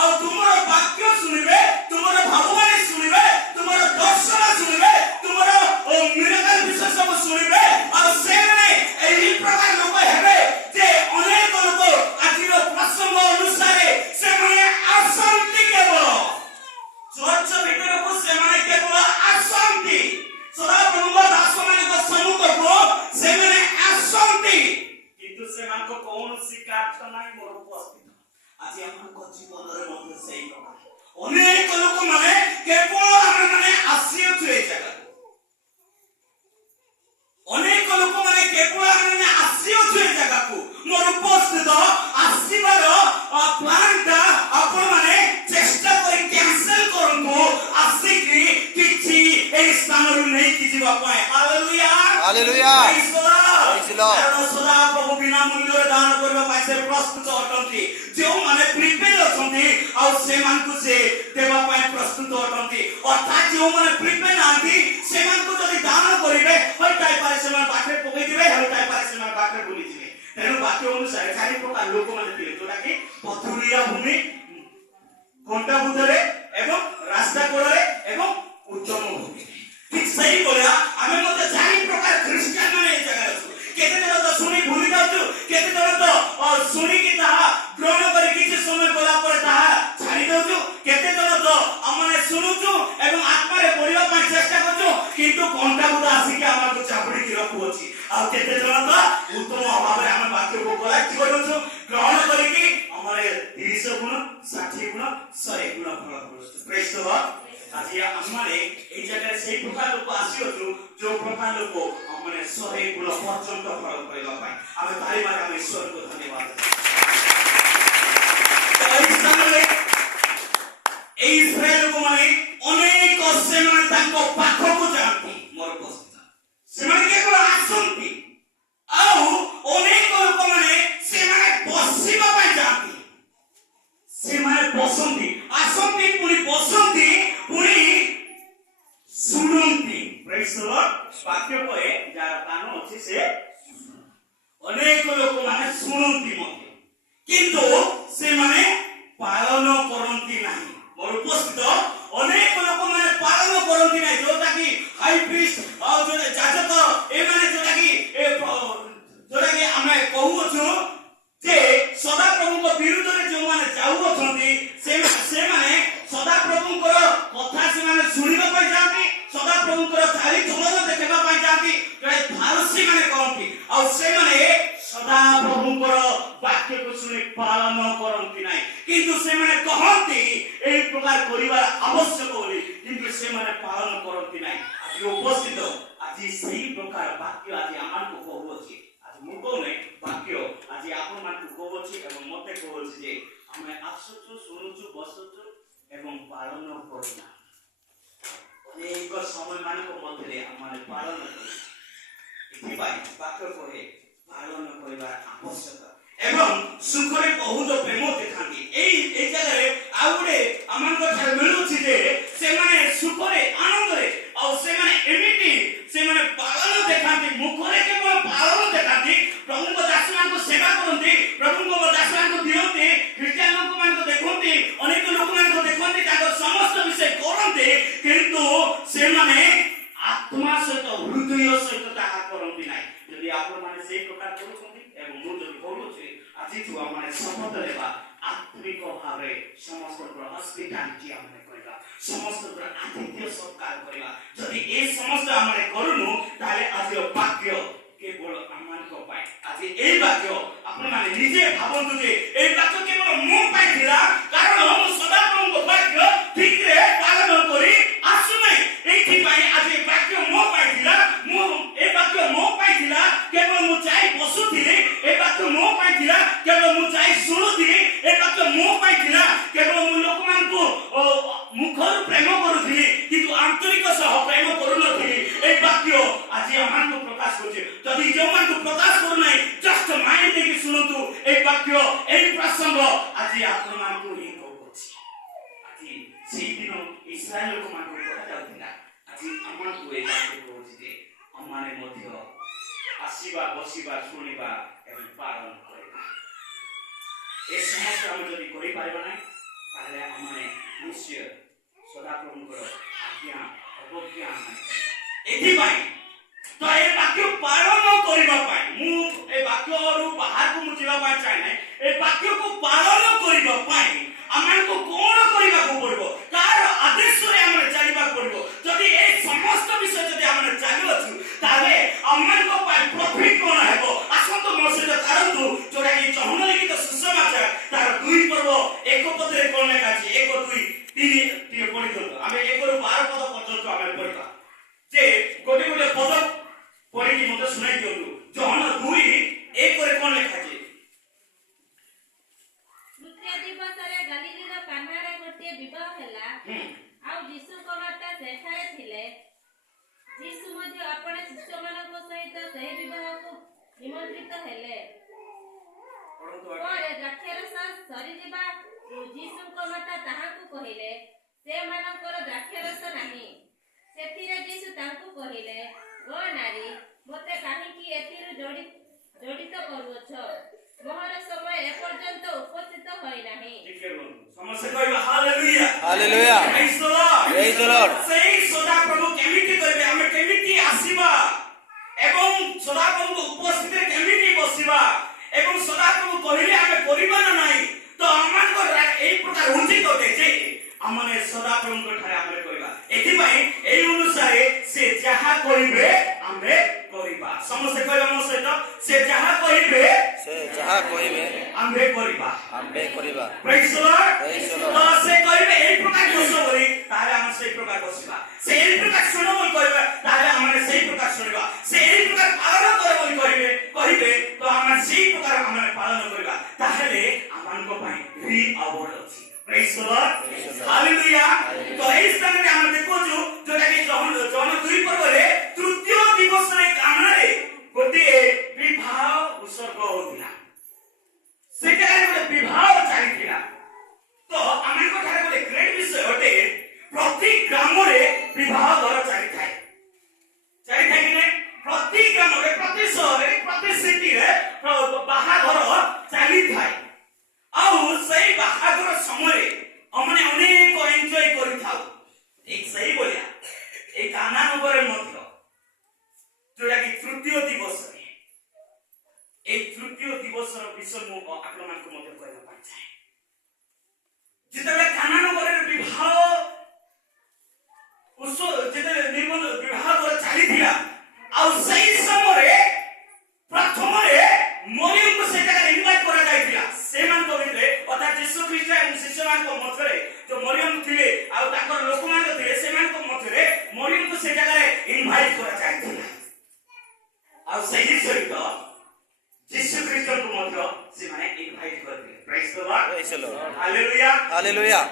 ଆଉ ତୁମର ବାକ୍ୟ ଶୁଣିବେ, ତୁମର ଭାବବାଣୀ ଶୁଣିବେ, ତୁମର ଦର୍ଶନ ଶୁଣିବେ, ତୁମର ମିରାକଲ ବିଷୟ ସବୁ ଶୁଣିବେ। ଆଉ ସେମାନେ ଏହି ପ୍ରକାର ଲୋକ ହେବେ ଯେ ଅନେକ ଲୋକ ଆଜିର ପ୍ରସଙ୍ଗ ଅନୁସାରେ ସେମାନେ ଆସନ୍ତି, କେବଳ ଚର୍ଚ୍ଚ ଭିତରକୁ ସେମାନେ କେବଳ ଆସନ୍ତି, ସଦାପ୍ରଭୁଙ୍କ ଦାସମାନଙ୍କ ସମ୍ମୁଖକୁ ସେମାନେ ଆସନ୍ତି, କିନ୍ତୁ ସେମାନଙ୍କ କୌଣସି କାର୍ଯ୍ୟ ନାହିଁ ମୋର ଉପସ୍ଥିତ। ଆଜି ଆମମାନଙ୍କ ଜୀବନରେ ମଧ୍ୟ ସେଇ ପ୍ରକାର ଅନେକ ଲୋକମାନେ କେବଳ ଆମେମାନେ ଆସିଅଛୁ ଏ ଜାଗାକୁ, ଅନେକ ଲୋକମାନେ କେବଳ ଆମେମାନେ ଆସିଅଛୁ ଏ ଜାଗାକୁ, ମୋର ଉପସ୍ଥିତ ଆସିବାର ପ୍ଲାନ୍ଟା ଆପଣମାନେ ଚେଷ୍ଟା କରି କ୍ୟାନ୍ସେଲ କରନ୍ତୁ, ଆସିକି କିଛି ଏହି ସ୍ଥାନରୁ ନେଇକି ଯିବା ପାଇଁ। Hallelujah hallelujah. କାରଣ ସଦା ପ୍ରଭୁ ବିନା ମୂଲ୍ୟରେ ଦାନ କରିବା ପାଇଁ ସେ ପ୍ରସ୍ତୁତ ଅଟନ୍ତି। ଯେଉଁମାନେ ପ୍ରିପେୟାର ଅଛନ୍ତି ଆଉ ସେମାନଙ୍କୁ ସେ ଦେବା ପାଇଁ ପ୍ରସ୍ତୁତ ଅଟନ୍ତି। ଅର୍ଥାତ୍ ଯେଉଁମାନେ ପ୍ରିପେୟାର ନାହାନ୍ତି ସେମାନଙ୍କୁ ଯଦି ଦାନ କରିବେ, ହୋଇଥାଇପାରେ ସେମାନେ ବାଟରେ ପକେଇଥିବେ, ହୋଇଥାଇପାରେ ସେମାନେ ବାଟରେ ବୁଲିଯିବେ। ତେଣୁ ବାକ୍ୟ ଅନୁସାରେ ଚାରି ପ୍ରକାର ଲୋକମାନେ ଥିଲେ, ଯୋଉଟାକି ପଥୁରିଆ ଭୂମି, କଣ୍ଟା ବୁଦରେ ଏବଂ ରାସ୍ତା କଡ଼ରେ ଏବଂ ଉତ୍ତମ ଭୂମି। ଠିକ ସେଇଭଳିଆ ଆମେ ମଧ୍ୟ ଚାରି ପ୍ରକାର ଖ୍ରୀଷ୍ଟିଆନ ମାନେ ଏ ଜାଗାରେ ଅଛୁ। କେତେ ଜଣ ତ ଶୁଣି ଭୁଲି ଯାଉଛୁ, କେତେ ଜଣ ତ ଶୁଣିକି ତାହା ଗ୍ରହଣ କରି କିଛି ସମୟ ଗଲା ପରେ ତାହା ଛାଡ଼ି ଦଉଛୁ, କେତେ ଜଣ ତ ଆମେ ଶୁଣୁଛୁ ଏବଂ ଆତ୍ମାରେ ପଢିବା ପାଇଁ ଚେଷ୍ଟା କରୁଛୁ, କିନ୍ତୁ କଣ୍ଟା ବୁଦା ଆସିକି ଆମକୁ ଚାପୁଡ଼ିକି ରଖୁଅଛି। ଆଉ କେତେ ଜଣ ତ ଉତ୍ତମ ଭାବରେ ଆମେ ବାକ୍ୟକୁ କଲେକ୍ଟ କରୁଛୁ, ଗ୍ରହଣ କରିକି ଆମର 30 ଗୁଣ, 60 ଗୁଣ, 100 ଗୁଣ ଫଳ କରୁଛୁ। ପ୍ରେଜ୍ ଦ ଲର୍ଡ। ଆଜି ଆମେ এই জায়গায় সেই প্রকার লোক আসিଅଛୁ ଯୋଉ ପ୍ରକାର ଲୋକ ଆମେ 100 ଗୁଣ ପର୍ଯ୍ୟନ୍ତ ଫଳ କରିବା ପାଇଁ ଆମେ ତାରି ମାରେ ଆମେ ଈଶ୍ୱରଙ୍କୁ ଧନ୍ୟବାଦ ଦେବା। এই ইসরায়েল ଲୋକମାନେ ଅନେକ ସେମାନେ ତାଙ୍କ ପାଖକୁ ଯାଆନ୍ତି, ମୋର ଉପସ୍ଥିତ ସେମାନେ କେବଳ ଆସନ୍ତି। ଆଉ ଅନେକ ଲୋକମାନେ ସେମାନେ ବସିବା ପାଇଁ ଯାଆନ୍ତି, ସେମାନେ ବସନ୍ତି, ଆସନ୍ତି, ପୁଣି ବସନ୍ତି, ପୁଣି ଶୁଣନ୍ତି। ପ୍ରେଜ୍ ଦ ଲର୍ଡ। ବାକ୍ୟ କହେ ଯାହାର କାନ ଅଛି ସେ ଅନେକ ଲୋକମାନେ ଶୁଣନ୍ତି ମଧ୍ୟ, କିନ୍ତୁ ସେମାନେ ପାଳନ କରନ୍ତି ନାହିଁ। ମୋର ଉପସ୍ଥିତ ଅନେକ ଲୋକମାନେ ପାଳନ କରନ୍ତି ନାହିଁ, ଯୋଉଟାକି ହାଇ ପ୍ରିଷ୍ଟ ଆଉ ଯୋଉଟା ଯାଜକ ଏମାନେ ଯୋଉଟାକି ଆମେ କହୁଅଛୁ ଯେ ସଦାପ୍ରଭୁଙ୍କ ବିରୁଦ୍ଧରେ ଯେଉଁମାନେ ଯାଉଅଛନ୍ତି ସେମାନେ ସଦାପ୍ରଭୁଙ୍କର କଥା ସେମାନେ ଶୁଣିବା ପାଇଁ ଯାଆନ୍ତି, ସଦାପ୍ରଭୁଙ୍କର ଚାଲିଚଳନ ଦେଖିବା ପାଇଁ ଯାଆନ୍ତି, ଫାରସୀ ମାନେ କହନ୍ତି। ଆଉ ସେମାନେ ସଦାପ୍ରଭୁଙ୍କର ବାକ୍ୟକୁ ଶୁଣି ପାଳନ କରନ୍ତି ନାହିଁ, କିନ୍ତୁ ସେମାନେ କହନ୍ତି ଏହି ପ୍ରକାର କରିବାର ଆବଶ୍ୟକ ବୋଲି, କିନ୍ତୁ ସେମାନେ ପାଳନ କରନ୍ତି ନାହିଁ। ଆଜି ଉପସ୍ଥିତ ଆଜି ସେହି ପ୍ରକାର ବାକ୍ୟ ଆଜି ଆମକୁ କହୁଅଛି। ଆଜି ମୁଁ କହୁନି, ବାକ୍ୟ ଆଜି ଆପଣମାନଙ୍କୁ କହୁଅଛି ଏବଂ ମୋତେ କହୁଅଛି ଯେ ଆମେ ଆସୁଛୁ, ଶୁଣୁଛୁ, ବସୁଛୁ ଏବଂ ପାଳନ କରୁନା। ଅନେକ ସମୟମାନଙ୍କ ମଧ୍ୟରେ ଆମେ ପାଳନ କରୁଛୁ। ଏଥିପାଇଁ ବାକ୍ୟ କହେ ପାଳନ କରିବାର ଆବଶ୍ୟକ ଏବଂ ସୁଖରେ ବହୁତ ପ୍ରେମ ଦେଖାନ୍ତି। এই ଜାଗାରେ ଆଉ ଗୋଟେ ଆମମାନଙ୍କ ଠାରେ ମିଳୁଛି ଯେ ସେମାନେ ସୁଖରେ, ଆନନ୍ଦରେ ଆଉ ସେମାନେ ଏମିତି ସେମାନେ ପାଳନ ଦେଖାନ୍ତି, ମୁଖରେ କେବଳ ପାଳନ ଦେଖାନ୍ତି, ପ୍ରଭୁଙ୍କ ଦାସମାନଙ୍କୁ ସେବା କରନ୍ତି, ପ୍ରଭୁଙ୍କ ଦାସମାନଙ୍କୁ ଦିଅନ୍ତି, ଖ୍ରୀଷ୍ଟିଆନ ଲୋକମାନଙ୍କୁ ଦେଖନ୍ତି, ଅନେକ ଲୋକମାନଙ୍କୁ ଦେଖନ୍ତି, ତାଙ୍କ ସମସ୍ତ ବିଷୟ କରନ୍ତି, କିନ୍ତୁ ସେମାନେ ଆତ୍ମା ସହିତ, ହୃଦୟ ସହିତ ତାହା କରନ୍ତି ନାହିଁ। ଯଦି ଆପଣମାନେ ସେଇ ପ୍ରକାର କରୁଛନ୍ତି ଏବଂ ମୁଁ ଯଦି କହୁଛି, ଆଜିଠୁ ଆମେ ଶପଥ ନେବା ଆତ୍ମିକ ଭାବରେ ସମସ୍ତଙ୍କର ହସ୍ପିଟାଲିଟି ଆମେ କରିବା, ସମସ୍ତଙ୍କର ଆତିଥ୍ୟ ସତ୍କାର କରିବା। ଯଦି ଏ ସମସ୍ତ ଆମେ କରୁନୁ ତାହେଲେ ଆଜିର ବାକ୍ୟ କେବଳ ଆମମାନଙ୍କ ପାଇଁ। ଆଜି এই ବାକ୍ୟ ଆପଣମାନେ ନିଜେ ଭାବନ୍ତୁ ଯେ এই ବାକ୍ୟ କେବଳ ମୋ ପାଇଁ ଥିଲା, କାରଣ ମୁଁ ସଦାପ୍ରଭୁଙ୍କ ବାକ୍ୟ ଠିକରେ ପାଳନ କରି ଆସୁନାହିଁ। ଏଇଥିପାଇଁ ଆଜି ଏ ବାକ୍ୟ ମୋ ପାଇଁ ଥିଲା, ଏ ବାକ୍ୟ ମୋ ପାଇଁ ଥିଲା, କେବଳ ମୁଁ ଯାଇ ବସୁଥିଲି, ଏ ବାକ୍ୟ ମୋ ପାଇଁ ଥିଲା, କେବଳ ମୁଁ ଯାଇ ଶୁଣୁଥିଲି, ଏ ବାକ୍ୟ ମୋ ପାଇଁ ଥିଲା, କେବଳ ମୁଁ ଲୋକମାନଙ୍କୁ ମୁଖରୁ ପ୍ରେମ କରୁଥିଲି, କିନ୍ତୁ ଆନ୍ତରିକ ସହ ପ୍ରେମ କରୁନଥିଲି। এই ବାକ୍ୟ ଆଜି ଆମମାନଙ୍କୁ ପ୍ରକାଶ କରୁଛି। ଯଦି ଯେଉଁମାନଙ୍କୁ ପ୍ରକାଶ କରୁନାହିଁ, ଜଷ୍ଟ ମାଇଣ୍ଡ ଦେଇକି ଶୁଣନ୍ତୁ, এই ବାକ୍ୟ, এই ପ୍ରସଙ୍ଗ ଆଜି ଆପଣମାନଙ୍କୁ ହିଁ କହୁଛି। ଆଜି ସେଇଦିନ ଇସ୍ରାଏଲ ଲୋକମାନଙ୍କୁ କୁହାଯାଉଥିଲା, ଆଜି ଆମମାନଙ୍କୁ এই ବାକ୍ୟ କହୁଛି ଯେ ଆମମାନେ ମଧ୍ୟ ଆସିବା, ବସିବା, ଶୁଣିବା ଏବଂ ପାଳନ କରିବା। ଏ ସମସ୍ତ ଆମେ ଯଦି କରିପାରିବା ନାହିଁ, ତାହେଲେ ତାହେଲେ ଆମମାନେ ନିଶ୍ଚୟ ସଦାପ୍ରଭୁଙ୍କର ଆଜ୍ଞା ଅବଜ୍ଞା ଏଥିପାଇଁ ତ ଏ ବାକ୍ୟ ପାଳନ କରିବା ପାଇଁ ମୁଁ ଏ ବାକ୍ୟରୁ ବାହାରକୁ ମୁଁ ଯିବା ପାଇଁ ଚାହେଁ ନାହିଁ। ଏ ବାକ୍ୟକୁ ପାଳନ କରିବା ପାଇଁ ଆମମାନଙ୍କୁ କଣ କରିବାକୁ ପଡିବ? ତାର ଆଦେଶରେ ଆମେ ଚାଲିବାକୁ ପଡିବ। ଯଦି ଏ ସମସ୍ତ ବିଷୟ ଯଦି ଆମେ ଚାଲୁଅଛୁ ତାହେଲେ ଆମମାନଙ୍କ ପାଇଁ ପ୍ରଫିଟ କଣ ହେବ? ଆସନ୍ତୁ ମୋ ସହିତ ଛାଡ଼ନ୍ତୁ ଯୋଉଟାକି ଯୌନ ଲିଖିତ ସୁସମାଚାର ତାର 2 ପର୍ବ 1 ପଦରେ କଣ ଲେଖା ଅଛି? 1, 2, 3 ଟିକେ ପଢି ଦିଅନ୍ତୁ। ଆମେ 1 ରୁ 12 ପଦ ପର୍ଯ୍ୟନ୍ତ ଆମେ ପଢିବା ଯେ ଗୋଟେ ଗୋଟେ ପଦ ପଢିକି ମତେ ଶୁଣାଇ ଦିଅନ୍ତୁ। ଯୌନ 2 1 ରେ କଣ ଲେଖା ଅଛି? ତୃତୀୟ ଦିବସରେ ଗଲିଲିର କାନାରେ ଗୋଟିଏ ବିବାହ ହେଲା। ଆଉ ଯୀଶୁଙ୍କ ମାତା ସେଠାରେ ଥିଲେ। ଯୀଶୁ ମଧ୍ୟ ଆପଣ ଶିଷ୍ୟମାନଙ୍କ ସହିତ ସେହି ବିବାହକୁ ନିମନ୍ତ୍ରିତ ହେଲେ। ପରେ ଦ୍ରାକ୍ଷାରସ ସରିଯିବା ଯୀଶୁଙ୍କ ମାତା ତାହାଙ୍କୁ କହିଲେ, ସେମାନଙ୍କର ଦ୍ରାକ୍ଷାରସ ନାହିଁ। ସେଥିରେ ଯୀଶୁ ତାଙ୍କୁ କହିଲେ, ଓ ନାରୀ, ମୋତେ କାହିଁକି ଏଥିରୁ ଜଡ଼ିତ କରୁଅଛ? ମୋହର ସମୟ ଏପର୍ଯ୍ୟନ୍ତ ଉପସ୍ଥିତ ହୋଇନାହିଁ। ସମସ୍ତେ କହିବା ହାଲେଲୁୟା ହାଲେଲୁୟା ପ୍ରେଜ୍ ଦ ଲର୍ଡ ପ୍ରେଜ୍ ଦ ଲର୍ଡ। ସେଇ ସଦାପ୍ରଭୁ କେମିତି କରିବେ? ଆମେ କେମିତି ଆସିବା ଏବଂ ସଦାପ୍ରଭୁଙ୍କ ଉପସ୍ଥିତିରେ କେମିତି ବସିବା ଏବଂ ସଦାପ୍ରଭୁ କହିଲେ ଆମେ କରିବା ନା ନାହିଁ? ତ ଆମମାନଙ୍କର ଏଇ ପ୍ରକାର ଉଚିତ ଅଟେ ଯେ ଆମମାନେ ସଦାପ୍ରଭୁଙ୍କ ଠାରେ ଆମେ କରିବା। ଏଥିପାଇଁ ଏଇ ଅନୁସାରେ ସେ ଯାହା କହିବେ ଆମେ କରିବା। ସମସ୍ତେ କହିବା ମୋ ସହିତ, ସେ ଯାହା କହିବେ ଆମେ କରିବା। ପ୍ରେଜ୍ ଦ ଲର୍ଡ। ତ ସେ କହିବେ ଏଇ ପ୍ରକାର ବସ ବୋଲି, ତାହେଲେ ଆମେ ସେଇ ପ୍ରକାର ବସିବା। ସେ ଏଇ ପ୍ରକାର ଶୁଣ ବୋଲି କହିବେ, ତାହେଲେ ଆମେ ସେଇ ପ୍ରକାର ଶୁଣିବା। ସେ ଏଇ ପ୍ରକାର ପାଳନ କର ବୋଲି କହିବେ ତ ଆମେ ସେଇ ପ୍ରକାର ଆମେ ପାଳନ କରିବା। ତାହେଲେ ଆମମାନଙ୍କ ପାଇଁ ଫ୍ରି ଆୱାର୍ଡ ଅଛି। ପ୍ରେଜ୍ ଦ ଲର୍ଡ ହାଲେଲୁୟା। ତ এই স্থানে ଆମେ ଦେଖୁଛୁ ଯୋଉଟା କି ଯୌନ 2 ପର୍ବରେ ତୃତୀୟ ଦିବସରେ କାନାରେ ଗୋଟିଏ ବିବାହ ଉତ୍ସର୍ଗ ହୋଇଥିଲା। ସେଠାରେ ଗୋଟେ ବିବାହ ଚାଲିଥିଲା। ତ ଆମଙ୍କ ଠାରେ ଗୋଟେ ଗ୍ରେଟ୍ ବିଷୟ ଅଟେ, ପ୍ରତି ଗ୍ରାମରେ ବିବାହ ଘର ଚାଲିଥାଏ କି ନାହିଁ? ପ୍ରତି ଗ୍ରାମରେ, ପ୍ରତି ସହରରେ, ପ୍ରତି ସିଟିରେ ବାହାଘର ଚାଲିଥାଏ। ଆଉ ସେଇ ବାହାଘର ସମୟରେ ଆମେ ଅନେକ ଏନ୍ଜୟ କରିଥାଉ। ଠିକ ସେଇଭଳିଆ এই কানা নগরের মধ্যে ଯୋଉଟା କି ତୃତୀୟ ଦିବସରେ এই ତୃତୀୟ ଦିବସର ବିଷୟ ମୁଁ ଆପଣମାନଙ୍କୁ ମଧ୍ୟ କହିବା ପାଇଁ ଚାହେଁ। ଯେତେବେଳେ କାନା ନଗରରେ ବିବାହ ଯେତେବେଳେ ବିବାହ ଚାଲିଥିଲା ଆଉ ସେଇ ସମୟରେ ପ୍ରଥମରେ ମରିୟମକୁ ସେ ଜାଗାରେ ଇନଭାଇଟ୍ କରାଯାଇଥିଲା। ସେମାନଙ୍କ ଭିତରେ ଅର୍ଥାତ୍ ଯୀଶୁ ଖ୍ରୀଷ୍ଟ ଏବଂ ଶିଷ୍ୟମାନଙ୍କ ମଧ୍ୟରେ ଯୋଉ ମରିୟମ ଥିଲେ ଆଉ ତାଙ୍କର ଲୋକମାନେ ଥିଲେ, ସେମାନଙ୍କ ମଧ୍ୟରେ ମରିୟମକୁ ସେ ଜାଗାରେ ଇନଭାଇଟ୍ କରାଯାଇଥିଲା। ଆଉ ସେହି ସହିତ ଯୀଶୁ ଖ୍ରୀଷ୍ଟଙ୍କୁ ମଧ୍ୟ ସେମାନେ ଇନଭାଇଟ୍ କରିଥିଲେ। Praise the Lord hallelujah hallelujah.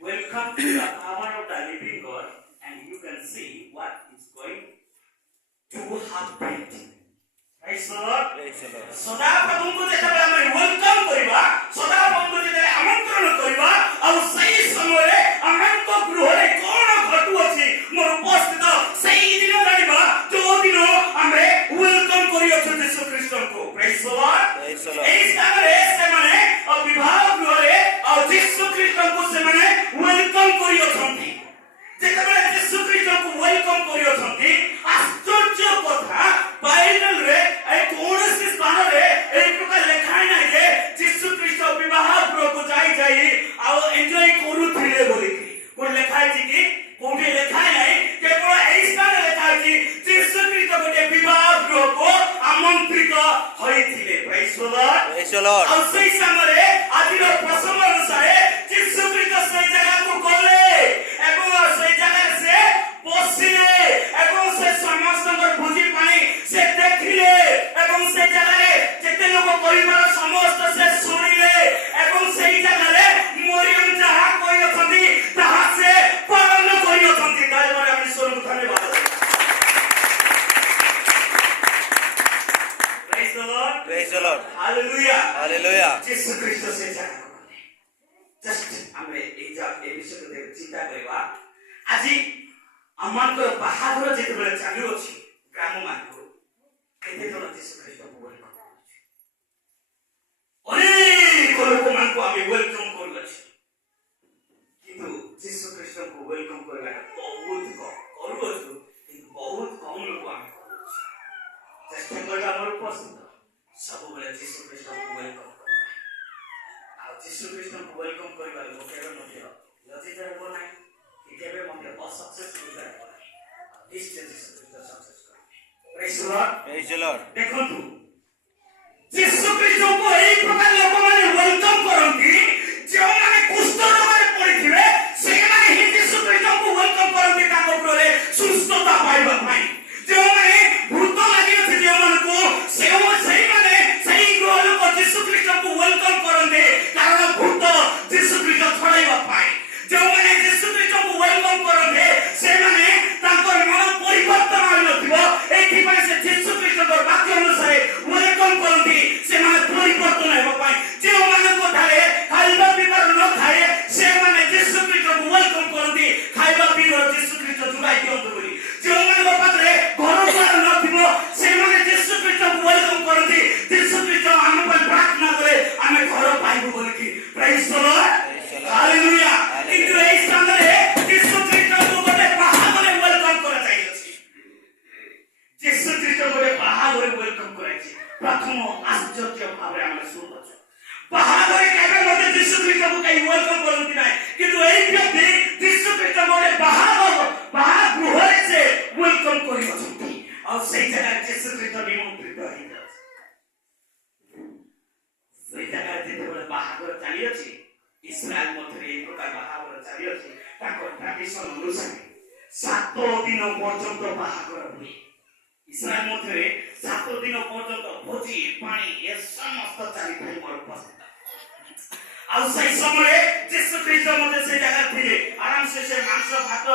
Welcome to the power of the living God, and you can see what is going to happen. Praise the Lord. ସଦାପ୍ରଭୁଙ୍କୁ ଯେତେବେଳେ ଆମେ ୱେଲକମ୍ କରିବା, ସଦାପ୍ରଭୁଙ୍କୁ ଯେତେବେଳେ ଆମନ୍ତ୍ରଣ କରିବା, ଆଉ ସେହି ସମୟରେ ଆମଙ୍କ ଗୃହରେ କଣ ଘଟୁଅଛି ମୋର ଉପସ୍ଥିତ ସେହି ଦିନ ଜାଣିବା ଯୋଉ ଦିନ ଆମେ ୱେଲକମ୍ କରିଅଛୁ ଯୀଶୁ ଖ୍ରୀଷ୍ଟଙ୍କୁ। ପ୍ରେଜ୍ ଦ ଲର୍ଡ। ଏହି ସ୍ଥାନରେ ସେମାନେ ବିବାହ ଗୃହରେ ଆଉ ଯୀଶୁ ଖ୍ରୀଷ୍ଟଙ୍କୁ ସେମାନେ ୱେଲକମ୍ କରିଅଛନ୍ତି। ଯେତେବେଳେ ଯୀଶୁ ଖ୍ରୀଷ୍ଟଙ୍କୁ ୱେଲକମ୍ କରିଅଛନ୍ତି, ଆଶ୍ଚର୍ଯ୍ୟ କଥା ବାଇବେଲରେ କୌଣସି ସ୍ଥାନରେ ଏହି ପ୍ରକାର ଲେଖା ନାହିଁ ଯେ ଯୀଶୁ ଖ୍ରୀଷ୍ଟ ବିବାହ ଗୃହକୁ ଯାଇ ଆଉ ଏନ୍ଜୟ କରୁଥିଲେ ବୋଲିକି। କୋଉଠି ଲେଖା ହେଇଛି କି? କୋଉଠି ଲେଖା ନାହିଁ। କେବଳ ଏହି ସ୍ଥାନରେ ଲେଖା ହେଇଛି ଯୀଶୁ ଖ୍ରୀଷ୍ଟ ଗୋଟିଏ ବିବାହ ଗୃହକୁ ଆମନ୍ତ୍ରିତ ହୋଇଥିଲେ। ପ୍ରେଜ୍ ଦ ଲର୍ଡ। ଆଉ ସେଇ ସମୟରେ ଆଜିର ପ୍ରସଙ୍ଗ ଅନୁସାରେ ଯୀଶୁ ଖ୍ରୀଷ୍ଟ ସେଇ ଜାଗାକୁ ଗଲେ ଏବଂ ସେଇ ଜାଗାରେ ସେ ବସିଲେ ଏବଂ ସେ ସମସ୍ତଙ୍କର ଭୋଜି ପାଇଁ ସେ ଦେଖିଲେ ଏବଂ ସେ ଜାଗାରେ ଯେତେ ଲୋକ ପରିବାର ସମସ୍ତ ସେ ଶୁଣିଲେ ଏବଂ ସେଇ ଜାଗାରେ ମରିୟମ ଯାହା କହିଅଛନ୍ତି ତାହା ସେ ପାଳନ କରିଅଛନ୍ତି। ତାହେଲେ ଆମେ ଈଶ୍ୱରଙ୍କୁ ଧନ୍ୟବାଦ ଦେବା। Praise the Lord. Praise the Lord. Hallelujah. Hallelujah. ଯୀଶୁ ଖ୍ରୀଷ୍ଟ ସେ ଜାଗାକୁ ଗଲେ। ଜଷ୍ଟ ଆମେ ଏ ବିଷୟରେ ଚିନ୍ତା କରିବା। ଆଜି ଆମମାନଙ୍କର ବାହାଘର ଯେତେବେଳେ ଚାଲୁଅଛି ଗ୍ରାମମାନଙ୍କୁ, କେତେ ଜଣ ଯୀଶୁ ଖ୍ରୀଷ୍ଟଙ୍କୁ ୱେଲକମ୍ କରୁଛୁ? ଅନେକ ଲୋକମାନଙ୍କୁ ଆମେ ୱେଲକମ୍ କରୁଅଛୁ। ଯୀଶୁ ଖ୍ରୀଷ୍ଟଙ୍କୁ ୱେଲକମ୍ କରିବାରେ ମୁଁ କେବେ ମଧ୍ୟ ଲଜ୍ଜିତ ହେବ ନାହିଁ କି କେବେ ମଧ୍ୟ ଅସକ୍ସେସଫୁଲ ହେବ ନାହିଁ। ନିଶ୍ଚୟ ଯୀଶୁ ଖ୍ରୀଷ୍ଟ ସକ୍ସେସ କରିବେ। ପ୍ରେଜ୍ ଦ ଲର୍ଡ। ପ୍ରେଜ୍ ଦ ଲର୍ଡ। ଦେଖନ୍ତୁ ଯୀଶୁ ଖ୍ରୀଷ୍ଟଙ୍କୁ ଏହି ପ୍ରକାର ଲୋକମାନେ ୱେଲକମ୍ କରନ୍ତି, ଯେଉଁମାନେ କୁଷ୍ଠ ରୋଗରେ ପଡ଼ିଥିବେ ସେମାନେ ହିଁ ଯୀଶୁ ଖ୍ରୀଷ୍ଟଙ୍କୁ ୱେଲକମ୍ କରନ୍ତି ତାଙ୍କ ଉପରେ ସୁସ୍ଥତା ପାଇବା ପାଇଁ। ଯେଉଁମାନେ ଭୂତ ଲାଗିଅଛି ଯେଉଁମାନଙ୍କୁ ସେଇମାନେ ସେଇ ଲୋକ ଯୀଶୁ ଖ୍ରୀଷ୍ଟଙ୍କୁ ୱେଲକମ୍ କରନ୍ତି କାରଣ ଭୂତ ଯୀଶୁ ଖ୍ରୀଷ୍ଟ ଛଡ଼ାଇବା ପାଇଁ। ଯେଉଁମାନେ ଯୀଶୁ ଖ୍ରୀଷ୍ଟଙ୍କୁ ୱେଲକମ୍ କରନ୍ତି ସେମାନେ ତାଙ୍କର ମନ ପରିବର୍ତ୍ତନ ହୋଇନଥିବ, ଏଇଥିପାଇଁ ସେ ଯୀଶୁ ଖ୍ରୀଷ୍ଟଙ୍କର ବାକ୍ୟ ଅନୁସାରେ ୱେଲକମ୍ କରନ୍ତି ସେମାନେ ପରିବର୍ତ୍ତନ ହେବା ପାଇଁ। ଯେଉଁମାନଙ୍କ ଠାରେ ଖାଇବା ପିଇବାର ନଥାଏ ସେମାନେ ଯୀଶୁ ଖ୍ରୀଷ୍ଟଙ୍କୁ ୱେଲକମ୍ କରନ୍ତି ଖାଇବା ପିଇବାର ଯୀଶୁ ଖ୍ରୀଷ୍ଟ ଯୋଗାଇ ଦିଅନ୍ତୁ ବୋଲି। ଯେଉଁମାନଙ୍କ ପାଖରେ ଘର ଦ୍ୱାର ନଥିବ ସେମାନେ ଯୀଶୁ ଖ୍ରୀଷ୍ଟଙ୍କୁ ୱେଲକମ୍ କରନ୍ତି ଯୀଶୁ ଖ୍ରୀଷ୍ଟ ଆମ ପାଇଁ ପ୍ରାର୍ଥନା କଲେ ଆମେ ଘର ପାଇବୁ ବୋଲିକି। ପ୍ରେଜ୍ ଦ ଲର୍ଡ। ହାଲେଲୁୟା। କିନ୍ତୁ ଏହି ସ୍ଥାନରେ ଯୀଶୁ ଖ୍ରୀଷ୍ଟଙ୍କୁ ଗୋଟେ ବାହାଘରେ ୱେଲକମ୍ କରାଯାଇଅଛି। ଯୀଶୁ ଖ୍ରୀଷ୍ଟ ଗୋଟେ ବାହାଘରେ ୱେଲକମ୍ କରାଯାଇଛି। ପ୍ରଥମ ଆଶ୍ଚର୍ଯ୍ୟ ଭାବରେ ଆମେ ଶୁଣୁଛୁ ବାହାଘରେ କେବେ ମଧ୍ୟ ଯୀଶୁ ଖ୍ରୀଷ୍ଟଙ୍କୁ କେହି ୱେଲକମ୍ କରନ୍ତି ନାହିଁ, କିନ୍ତୁ ଏହି ବ୍ୟକ୍ତି ଯୀଶୁ ଖ୍ରୀଷ୍ଟ ଗୋଟେ ବାହାଗୃହରେ ସେ ୱେଲକମ୍ କରିଅଛନ୍ତି ଆଉ ସେଇ ଜାଗାରେ ଯୀଶୁ ଖ୍ରୀଷ୍ଟ ନିମନ୍ତ୍ରିତ ହେଇଯାଉଛି। ସେଇ ଜାଗାରେ ଯେତେବେଳେ ବାହାଘର ଚାଲିଅଛି ଇସ୍ରାଏଲ ମଧ୍ୟରେ ଏହି ପ୍ରକାର ବାହାଘର ଚାଲିଅଛି ତାଙ୍କ ଟ୍ରାଡିସନ ଅନୁସାରେ 7 ଦିନ ପର୍ଯ୍ୟନ୍ତ ବାହାଘର ହୁଏ। ଇସ୍ରାଏଲ ମଧ୍ୟରେ 7 ଦିନ ପର୍ଯ୍ୟନ୍ତ ଭୋଜି ପାଣି ଏ ସମସ୍ତ ଚାଲିଥାଏ ମୋର ଉପସ୍ଥିତ। ଆଉ ସେଇ ସମୟରେ ଯୀଶୁ ଖ୍ରୀଷ୍ଟ ମଧ୍ୟ ସେ ଜାଗାରେ ଥିଲେ ଆରାମସେ ସେ ମାଂସ ଭାତ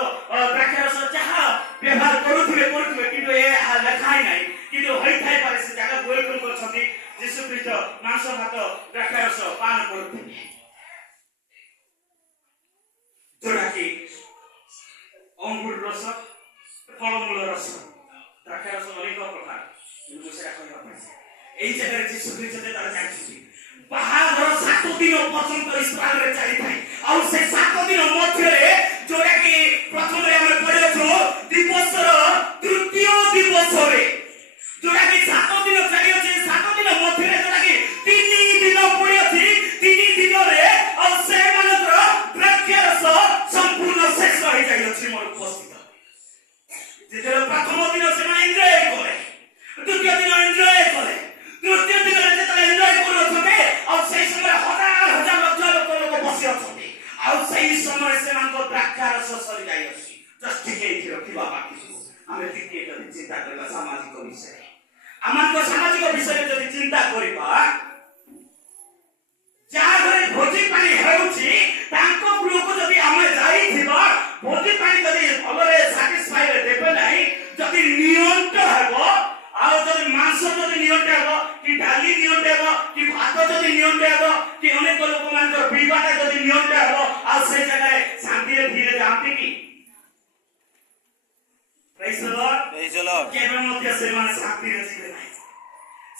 ଦ୍ରାକ୍ଷାରସ ଯାହା ବ୍ୟବହାର କରୁଥିବେ କିନ୍ତୁ ଏହା ଲେଖା ହିଁ ନାହିଁ, କିନ୍ତୁ ହୋଇଥାଇପାରେ ସେ ଜାଗାକୁ ୱେଲକମ୍ କରୁଛନ୍ତି। ଯୀଶୁ ଖ୍ରୀଷ୍ଟ ମାଂସ ଭାତ ଦ୍ରାକ୍ଷାରସ ପାନ କରୁଥିଲେ ଯୋଉଟାକି ଅଙ୍ଗୁର ରସ ଫଳମୂଳ ରସ ଦ୍ରାକ୍ଷାରସ ଅନେକ ପ୍ରକାର କିନ୍ତୁ ସେଟା କହିବା ପାଇଁ এই জায়গায় যীশু খ্রিস্ট তারা যাচ্ছেন বাহাঘর 7 দিন পর্যন্ত ইসরায়েলে চালিଥାଏ ଆଉ ସେ 7 ଦିନ ମଧ୍ୟରେ ଯୋଉଟା କି ପ୍ରଥମରେ ଆମେ ପଢିଛୁ ଦିବସର ତୃତୀୟ ଦିବସରେ ଯୋଉଟା କି 7 ଦିନ ଚାଲିଛି 7 ଦିନ ମଧ୍ୟରେ ଯୋଉଟା କି 3 ଦିନ ପଡିଛି 3 ଦିନରେ ଆଉ ସେମାନଙ୍କର ଦ୍ରାକ୍ଷାରସ ସମ୍ପୂର୍ଣ୍ଣ ଶେଷ ହୋଇଯାଇଛି ମୋର ଉପସ୍ଥିତ। ଯେତେବେଳେ ପ୍ରଥମ ଦିନ ସେମାନେ ଏନ୍ଜୟ କଲେ, ଦ୍ୱିତୀୟ ଦିନ ଏନ୍ଜୟ କଲେ, ତୃତୀୟ ଦିନରେ ଯେତେବେଳେ ଏନ୍ଜୟ କରୁଛନ୍ତି ଆଉ ସେଇ ସମୟରେ ହଜାର ହଜାର ଲକ୍ଷ ଲୋକ ବସି ଅଛନ୍ତି ଆଉ ସେଇ ସମୟରେ ସେମାନଙ୍କ ଦ୍ରାକ୍ଷାରସ ସରି ଯାଇଅଛି। ଜଷ୍ଟ ଟିକେ ଏଇଠି ରଖିବା ବାକି ଆମେ ଟିକେ ଯଦି ଚିନ୍ତା କରିବା ସାମାଜିକ ବିଷୟରେ ଆମମାନଙ୍କ ସାମାଜିକ ବିଷୟରେ ଯଦି ଚିନ୍ତା କରିବା ଯାହା ଘରେ ଭୋଜି ପାଣି ହେଉଛି ତାଙ୍କ ଗୃହକୁ ଯଦି ଆମେ ଯାଇଥିବା ଭୋଜି ପାଣି ଯଦି ଭଲରେ ସାଟିସ୍ଫାଇରେ ଦେବେ ନାହିଁ, ଯଦି ନିଅଣ୍ଟ ହେବ ଆଉ ଯଦି ମାଂସ ଯଦି ନିଅଣ୍ଟ ହେବ କି ଡାଲି ନିଅଣ୍ଟ ହେବ କି ଭାତ ଯଦି ନିଅଣ୍ଟ ହେବ କି ଅନେକ ଲୋକମାନଙ୍କର ପିଇବାଟା ଯଦି ନିଅଣ୍ଟ ହେବ ଆଉ ସେଇ ଜାଗାରେ ଶାନ୍ତିରେ ଧୀରେ ଯାଆନ୍ତି କି? ପ୍ରେଜ୍ ଦ ଲର୍ଡ। ପ୍ରେଜ୍ ଦ ଲର୍ଡ। କେବେ ମଧ୍ୟ ସେମାନେ ଶାନ୍ତିରେ ଯିବେ ନାହିଁ।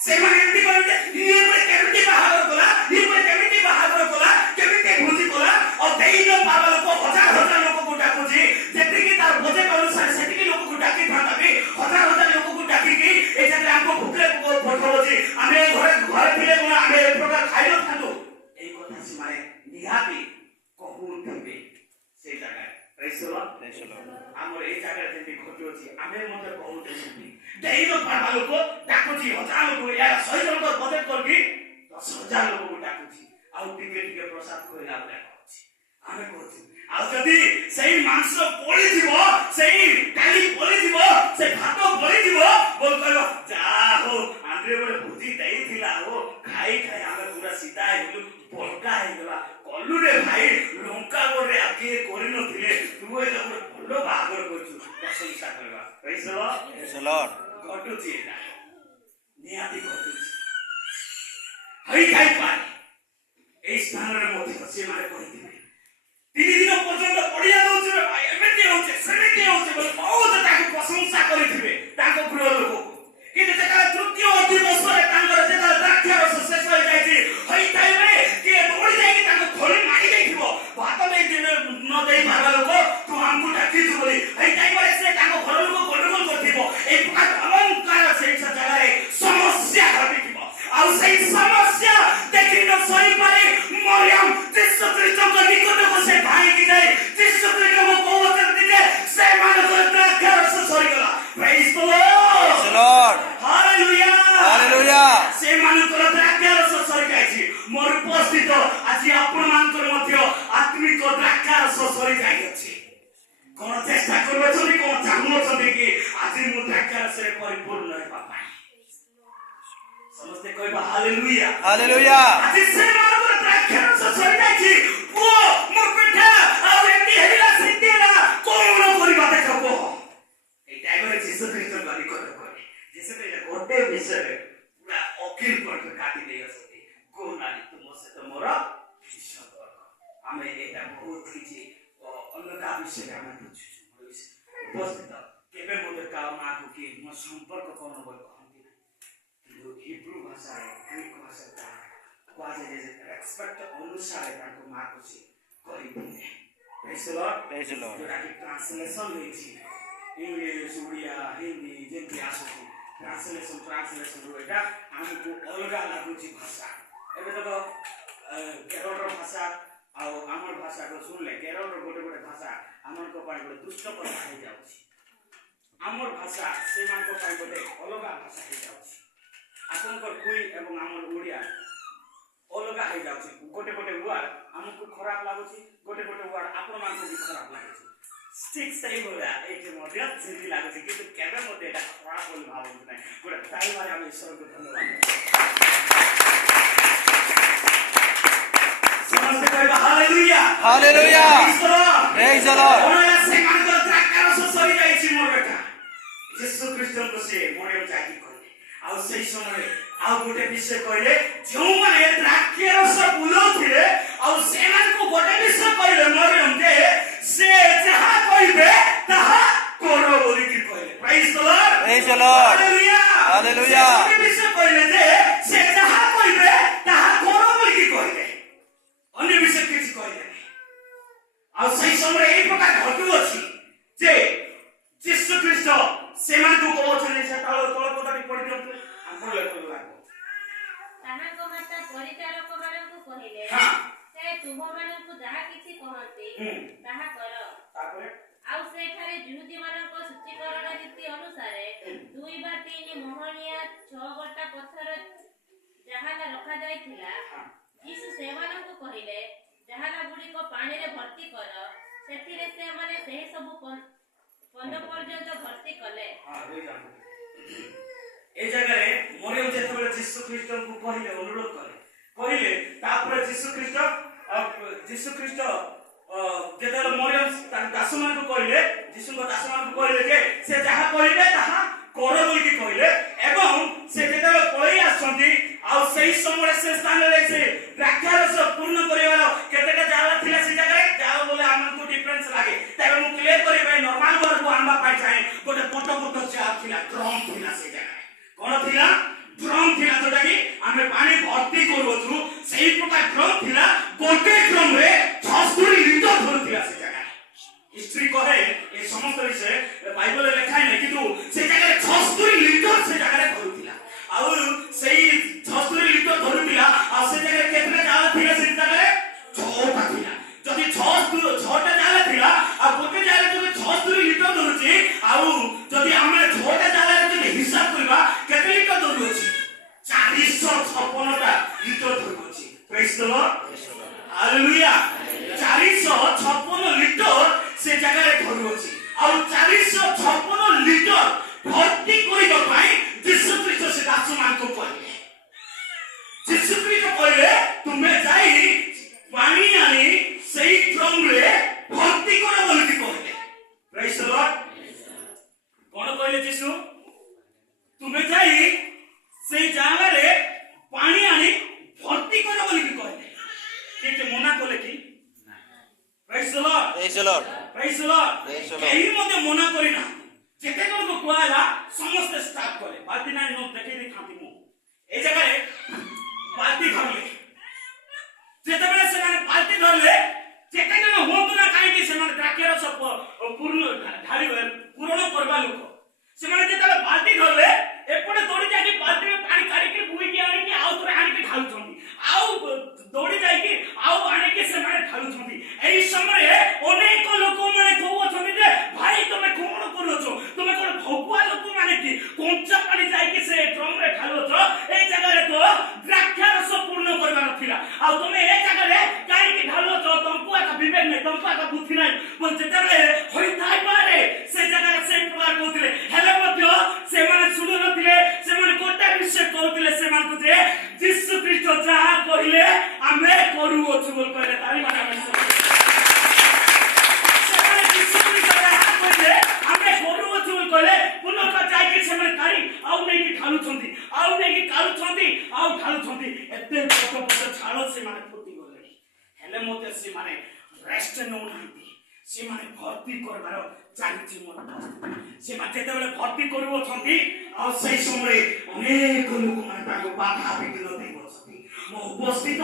ସେମାନେ ଏମିତି କହିବେ ଇଏ କେମିତି ବାହାଘର କଲା, ଇଏ କେମିତି ବାହାଘର କଲା, କେମିତି ଭୋଜି କଲା ଆଉ ଦେଇ ନ ପାଇବା ଲୋକ ହଜାର ହଜାର ଲୋକକୁ ଡାକୁଛି ଯେତିକି ତାର ବଜେଟ ଅନୁସାରେ ସେତିକି ଲୋକକୁ ଡାକିଥାନ୍ତା ବି ହଜାର ହଜାର ଲୋକକୁ ଡାକିକି ଏ ଜାଗାରେ ଆମକୁ ଭୋକରେ ପଠାଉଛି ଆମେ ଘରେ ଥିଲେ କଣ ଆମେ ଏ ପ୍ରକାର ଖାଇନଥାନ୍ତୁ। ଏଇ କଥା ସେମାନେ ନିହାତି କହୁଥିବେ ସେଇ ଜାଗାରେ। ପ୍ରେଜ୍ ଦ ଲର୍ଡ। ଆମର ଏଇ ଜାଗାରେ ଯେମିତି ଘଟୁଅଛି ଆମେ ମଧ୍ୟ କହୁଛୁ ସେମିତି ଦେଇ ନ ପାଇବା ଲୋକ ଡାକୁଛି ହଜାର ଲୋକ ୟାର 100 ଜଣଙ୍କର ବଜେଟ କରିକି 10,000 ଲୋକକୁ ଡାକୁଛି ଆଉ ଟିକେ ଟିକେ ପ୍ରସାଦ କରିଲା ଭଳିଆ କହୁଛି। ଆମେ କହୁଛୁ ଆଉ ଯଦି ସେଇ ମାଂସ ପୋଳିଯିବ ସେଇ ଡାଲି ପୋଳିଯିବ ସେ ଭାତ ପୋଳିଯିବ ବୋଲ କହିବ ଯାହା ହଉ ଆନ୍ଦ୍ରେ ଗୋଟେ ଭୋଜି ଦେଇଥିଲା ହଉ ଖାଇ ଖାଇ ଆମେ ପୁରା ସିଧା ହେଇଗଲୁ ବଙ୍କା ହେଇଗଲା କଲୁରେ ଭାଇ ଲଙ୍କା ଗୋଡରେ ଆଗେ କରିନଥିଲେ ତୁ ଏଇଟା ଗୋଟେ ଭଲ ବାହାଘର କରିଛୁ ପ୍ରଶଂସା କରିବା। ପ୍ରେଜ୍ ଦ ଲର୍ଡ। ଘଟୁଛି ଏଇଟା ନିହାତି ଘଟୁଛି ହୋଇଥାଇପାରେ ଏଇ ସ୍ଥାନରେ ମଧ୍ୟ ସେମାନେ କହିଥିବେ 3 ଦିନ ପର୍ଯ୍ୟନ୍ତ ପଡ଼ିଆ ଦଉଛି ଏମିତି ହଉଛି ସେମିତି ହଉଛି ବୋଲି ବହୁତ ତାକୁ ପ୍ରଶଂସା କରିଥିବେ ତାଙ୍କ ଗୃହ ଲୋକକୁ। କିନ୍ତୁ ଯେତେବେଳେ ତୃତୀୟ ଦିବସରେ ତାଙ୍କର ଯେତେବେଳେ ଦ୍ରାକ୍ଷାରସ ଶେଷ ହୋଇଯାଇଛି ହୋଇଥାଇପାରେ କିଏ ଦୌଡ଼ି ଯାଇକି ତାଙ୍କ ଥଳି ମାରି ଦେଇଥିବ ଭାତ ଦେଇ ନ ଦେଇ ପାରିବା ଲୋକ ତୁ ଆମକୁ ଡାକିଛୁ ବୋଲି ହୋଇଥାଇପାରେ ସେ ତାଙ୍କ ଘର ଲୋକ ଗଣ୍ଡଗୋଳ କରିଥିବ ଏଇ ପ୍ରକାର ଅଲଙ୍କାର ସେଇ ଜାଗାରେ ସମସ୍ୟା ଘଟିଥିବ ଆଉ ସେଇ ସମସ୍ୟା ଦେଖି ନ ସହିପାରି ମରିଆ आमे एटा बहुत किछि अलगा विषय आमे बुझु उपस्थित केबे मोदे का मा को कि म संपर्क कोन बोल कहंती किंतु हिब्रू भाषा ग्रीक भाषा का क्वाजे जे रेस्पेक्ट अनुसार ताको मा को से करिदिने प्रेज द लॉर्ड जोटा कि ट्रांसलेशन होइछि इंग्लिश उड़िया हिंदी जेंति आसुछि ट्रांसलेशन एटा हमको अलगा लागुछि भाषा एबे तो केरल भाषा आउ आमर भाषा को सुनले केरल गोटे गोटे भाषा आमर को पाई गोटे दुष्ट भाषा हो जाउछि आमर भाषा सेमान को पाई गोटे अलगा भाषा हो जाउछि आपन को कुई एवं आमर उड़िया अलगा हो जाउछि गोटे गोटे वर्ड हमको खराब लागुछि गोटे गोटे वर्ड आपन मान को भी खराब लागुछि ठीक सही बोला एक मध्य सिद्धि लागुछि किंतु केबे मते एटा खराब बोल भावुं नै गोटे ताई मारे हम ईश्वर को धन्यवाद hallelujah hallelujah praise the Lord ओना से मान को त्राकार से सरी जाई छी मोर बेटा यीशु ख्रीष्ट को से मोरे जाकी कहले आ सेही समय आ गोटे विषय कहले जो माने त्राकार से बुलो थिले आ से मान को गोटे विषय कहले मरियम जे से जहा कहबे तहा करो बोली कि कहले praise the Lord hallelujah hallelujah गोटे विषय कहले जे से जहा कहबे तहा करो बोली कि कहले अन्य विषय किछि कहले आ सही समय एई प्रकार घटु अछि जे यीशु ख्रीष्ट सेमान को कहउछने से तळ पदाटी पढि दियंतु हमर लेखन लागो ताहाको माता परिचारक माननकु कहिले हां से तुम माननकु जहा किछि कहंती ताहा कर तापरे आउ सेठारे जुहुदी माननको सूचीकरण रीति अनुसारे 2 बा 3 मोहनिया 6 गोटा पत्थर जहाना रखा जायथिला यीशु सेमानकु कहिले जहाना गुडी को पानी रे भर्ती कर सेथिरे से माने सेही सब पंड पर्यंत भर्ती कले हां रे जान ए जगह रे मरियम जेतबे यीशु ख्रीष्ट को कहिले अनुरोध कहिले तापर यीशु ख्रीष्ट जेतबे मरियम दास मान को कहिले यीशु को दास मान को कहिले जे से जहा कहिले ताहा कर बोल के कहिले एवं से जेतबे पळई आछंती आ सही समय से स्थान रे से व्याख्यारस पूर्ण करिवार केतेटा जाला थिला से जगह रे जाओ बोले हमन को डिफरेंस लागे तबे मु क्लियर करिबे नॉर्मल वर्ड को आनबा पाइ चाहे गोटे फोटो चाप थिला ड्रम थिला से जगह कोन थिला ड्रम थिला जोटा कि हमें पानी भर्ती करवछु सही प्रकार ड्रम थिला गोटे ड्रम रे 6 लीटर धरथिला से जगह हिस्ट्री कहे ए समस्त विषय बाइबल रे लिखाय नै किंतु से जगह रे 6 लीटर से जगह रे धरथिला आ सही 6 लीटर धरथिला आ से जगह केतने जाला थिला से जगह रे 6टा थिला जदि 6टा जाला थिला आ गोटे जाला जदि 6 लीटर धरुची आ जदि हमें 6टा जाला जदि हिसाब करबा केते लीटर धरुची 456टा लीटर धरुची प्रेज द लॉर्ड हालेलुया 456 लीटर से जगह रे धरुची आ 456 लीटर भर्ती करिबा पई यीशु ख्रीष्ट से दास मान को कहले यीशु ख्रीष्ट कहले तुमे जाई पानी आनी सही ड्रम रे भर्ती करो बोली कहले प्रेज द लॉर्ड कोन कहले यीशु तुमे जाई सही जागा रे पानी आनी भर्ती करो बोली कहले के मना कहले कि praise the Lord praise the Lord एही मध्ये मना करिना जेते को कुआला समस्त स्टाफ करे बाल्टी ना नो देखि दे खाती मु ए जगह रे बाल्टी धरले जेते बेले से माने बाल्टी धरले जेते जन होतो ना काई कि से माने द्राक्षर सब पूर्ण ढाली पूर्ण करबा लोक से माने जेते बाल्टी धरले एपडे दौड़ी जाके बाल्टी में पानी काढी के बुई के आनी के आउ तोरे आनी के ढालु छंती आउ दौड़ी जाई के आउ आनी के से माने ढालु छंती एई समय अनेक लोक माने कहउ छंती जे भाई तुमे कोन करलो छो तुमे कोन भगवा लोक माने कि कोंचा पानी जाई के से ड्रम रे ढालु छो ए जगह रे तो द्राक्षर सब पूर्ण करबा नथिला आ तुमे ए जगह रे काई के ढालु छो तुमको का विवेक नै तुमको का बुद्धि नै बोल जेते होई थाई पारे से जगह से प्रकार कहतिले हेले मध्य से माने सुनु नथिले से माने कोटा विषय कहतिले से मान को जे यीशु ख्रीष्ट जहा कहिले आमे करू अछु बोल कहले तारी माने से माने यीशु ख्रीष्ट जहा कहिले आमे करू अछु बोल कहले पुनः का जाई के से माने काई आउ नै कि ढालु छंती आउ नै कि कालु छंती आउ ढालु छंती एते पट छाड़ से माने फुटी गले हेले मते से ସେମାନେ ରେଷ୍ଟ ନେଉନାହାନ୍ତି ସେମାନେ ଭର୍ତ୍ତି କରିବାର ଚାଲିଛି ମୋର ସେମାନେ ଯେତେବେଳେ ଭର୍ତ୍ତି କରୁଅଛନ୍ତି ଆଉ ସେଇ ସମୟରେ ଅନେକ ଲୋକମାନେ ତାଙ୍କୁ ବାଧା ବିଘ୍ନ ଦେଉଅଛନ୍ତି ମୋ ଉପସ୍ଥିତ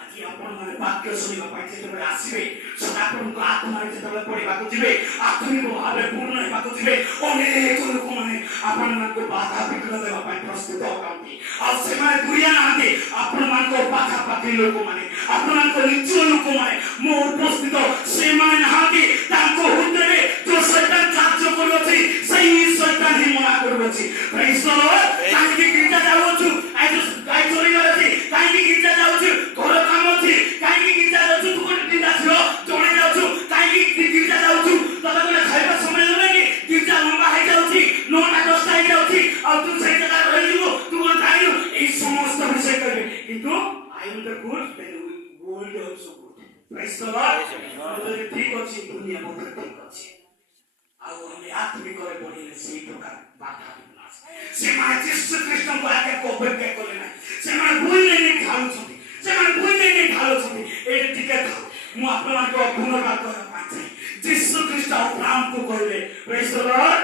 ଆଜି ଆପଣମାନେ ବାକ୍ୟ ଶୁଣିବା ପାଇଁ ଯେତେବେଳେ ଆସିବେ ସଦାପ୍ରଭୁଙ୍କ ଆତ୍ମାରେ ଯେତେବେଳେ ପଢିବାକୁ ଯିବେ ଆତ୍ମିକ ଭାବରେ ପୂର୍ଣ୍ଣ ହେବାକୁ ଯିବେ ଅନେକ ଲୋକମାନେ ଆପଣମାନଙ୍କୁ ବାଧା ବିଘ୍ନ ଦେବା ପାଇଁ ପ୍ରସ୍ତୁତ ଅଟନ୍ତି ଆଉ ସେମାନେ ଦୁରିଆ ନାହାନ୍ତି ଆପଣମାନଙ୍କ ପାଖାପାଖି ଲୋକମାନେ ଆପଣଙ୍କ ନିଜ ଲୋକମାନେ ମୋ ଉପସ୍ଥିତ ସେମାନେ ନାହାନ୍ତି ତାଙ୍କ ହୃଦୟରେ ଯୋଉ ଶୈତାନ କାର୍ଯ୍ୟ କରୁଅଛି ସେଇ ଶୈତାନ ହିଁ ମନା କରୁଅଛି ପ୍ରେଜ୍ ଦ ଲର୍ଡ କାହିଁକି ଗୀର୍ଜା ଯାଉଛୁ ଗାଈ ଚରିବାର ଅଛି କାହିଁକି ଗୀର୍ଜା ଯାଉଛୁ ଘର କାମ ଅଛି କାହିଁକି ଗୀର୍ଜା ଯାଉଛୁ ତୁ ଗୋଟେ ଦିନ ଝିଅ ଜଣେ ଯାଉଛୁ କାହିଁକି ଗୀର୍ଜା ଯାଉଛୁ ତତେ ଗୋଟେ ଖାଇବା ସମୟ ହେଲାନି ଗୀର୍ଜା ଲମ୍ବା ହେଇଯାଉଛି 9ଟା 10ଟା ହେଇଯାଉଛି ଆଉ ତୁ ସେଇ ଜାଗାରେ ରହିଯିବୁ ତୁ କଣ ଖାଇଲୁ ଏଇ ସମସ୍ତ ବିଷୟ କହିବେ କିନ୍ତୁ I am the good then the world also good praise the Lord ଠିକ ଅଛି ଦୁନିଆ ମଧ୍ୟ ଠିକ ଅଛି ଆଉ ଆମେ ଆତ୍ମିକରେ ପଢିଲେ ସେଇ ପ୍ରକାର ବାଧା ସେମାନେ ଯୀଶୁ ଖ୍ରୀଷ୍ଟଙ୍କୁ ଆଗକୁ ଅପେକ୍ଷା କଲେ ନାହିଁ ସେମାନେ ଭୁଲ ନେଇ ଢାଳୁଛନ୍ତି ଏଇଠି ଟିକେ ଥାଉ ମୁଁ ଆପଣମାନଙ୍କୁ ପୁନର୍ବାର କରିବା ପାଇଁ ଚାହେଁ ଯୀଶୁ ଖ୍ରୀଷ୍ଟ ଅବ୍ରାହମକୁ କହିଲେ ପ୍ରେଜ୍ ଦ ଲର୍ଡ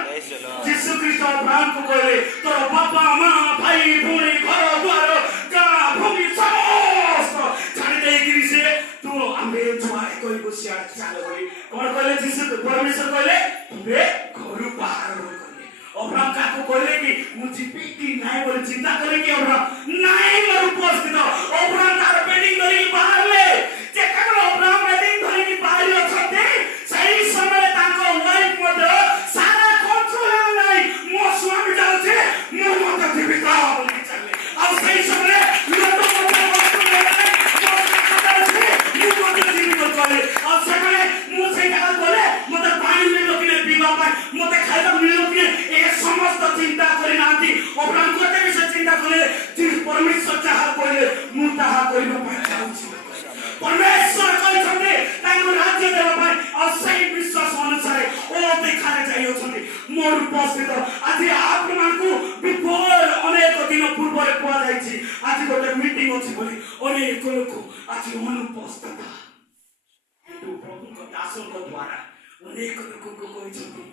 ଯୀଶୁ ଖ୍ରୀଷ୍ଟ ଅବ୍ରାହମକୁ କହିଲେ ତୋର ବାପା ମା ଭାଇ ଭଉଣୀ ଘର ଦ୍ୱାର ଗାଁ ଭୂମି ସମସ୍ତ ଛାଡ଼ି ଦେଇକିରି ସେ ତୁ ଆମେ ଯୁଆଡ଼େ କହିବୁ ସିଆଡ଼େ ଚାଲ ବୋଲି କଣ କହିଲେ ଯୀଶୁ ପରମେଶ୍ୱର କହିଲେ ତୁମେ ଘରୁ ବାହାର ବୋଲି କହିଲେ ଅବ୍ରାହମ କାହାକୁ କହିଲେ କି ମୁଁ ଯିବି କି ନାହିଁ ବୋଲି ଚିନ୍ତା କଲେ କି ଅବ୍ରାହମ ନାହିଁ ମୋର ଉପସ୍ଥିତ ଅବ୍ରାହମ ତାର ବେଡିଂ ଧରିକି ବାହାରିଲେ ଯେତେବେଳେ ଅବ୍ରାହମ ବେଡିଂ ଧରିକି ବାହାରି ଅଛନ୍ତି ସେଇ ସମୟରେ ତାଙ୍କ ୱାଇଫ ମଧ୍ୟ ସାରା କଣ୍ଟ୍ରୋଲ ନାହିଁ ମୋ ସ୍ୱାମୀ ଯାଉଛି ମୁଁ ମଧ୍ୟ ଜୀବିତ ବୋଲି ଚାଲେ ଆଉ ସେଇ ସମୟରେ ଲୋକ ମଧ୍ୟ ଆଉ ସେମାନେ ମୁଁ ସେଇ ଜାଗାକୁ ଗଲେ ମତେ ପାଣି ମିଳିବ କି ନାହିଁ ପିଇବା ପାଇଁ ମତେ ଖାଇବାକୁ ମିଳିବ କି ଏ ସମସ୍ତ ଚିନ୍ତା କରିନାହାନ୍ତି ଅବ୍ରାହମ ଗୋଟେ ବିଷୟ ଚିନ୍ତା କଲେ ପରମେଶ୍ୱର ଯାହା କହିଲେ ମୁଁ ତାହା କରିବା ପାଇଁ ଚାହୁଁଛି ପରମେଶ୍ୱର କହିଛନ୍ତି ତାଙ୍କୁ ରାଜ୍ୟ ଦେବା ପାଇଁ ଆଉ ସେଇ ବିଶ୍ୱାସ ଅନୁସାରେ ଓ ଦେଖାରେ ଯାଇଅଛନ୍ତି ମୋର ଉପସ୍ଥିତ ଆଜି ଆପଣମାନଙ୍କୁ ଅନେକ ଦିନ ପୂର୍ବରେ କୁହାଯାଇଛି ଆଜି ଗୋଟେ ମିଟିଂ ଅଛି ବୋଲି ଅନେକ ଲୋକ ଆଜି ଅନୁପସ୍ଥିତ କିନ୍ତୁ ପ୍ରଭୁଙ୍କ ଦାସଙ୍କ ଦ୍ୱାରା ଅନେକ ଲୋକଙ୍କୁ କହିଛନ୍ତି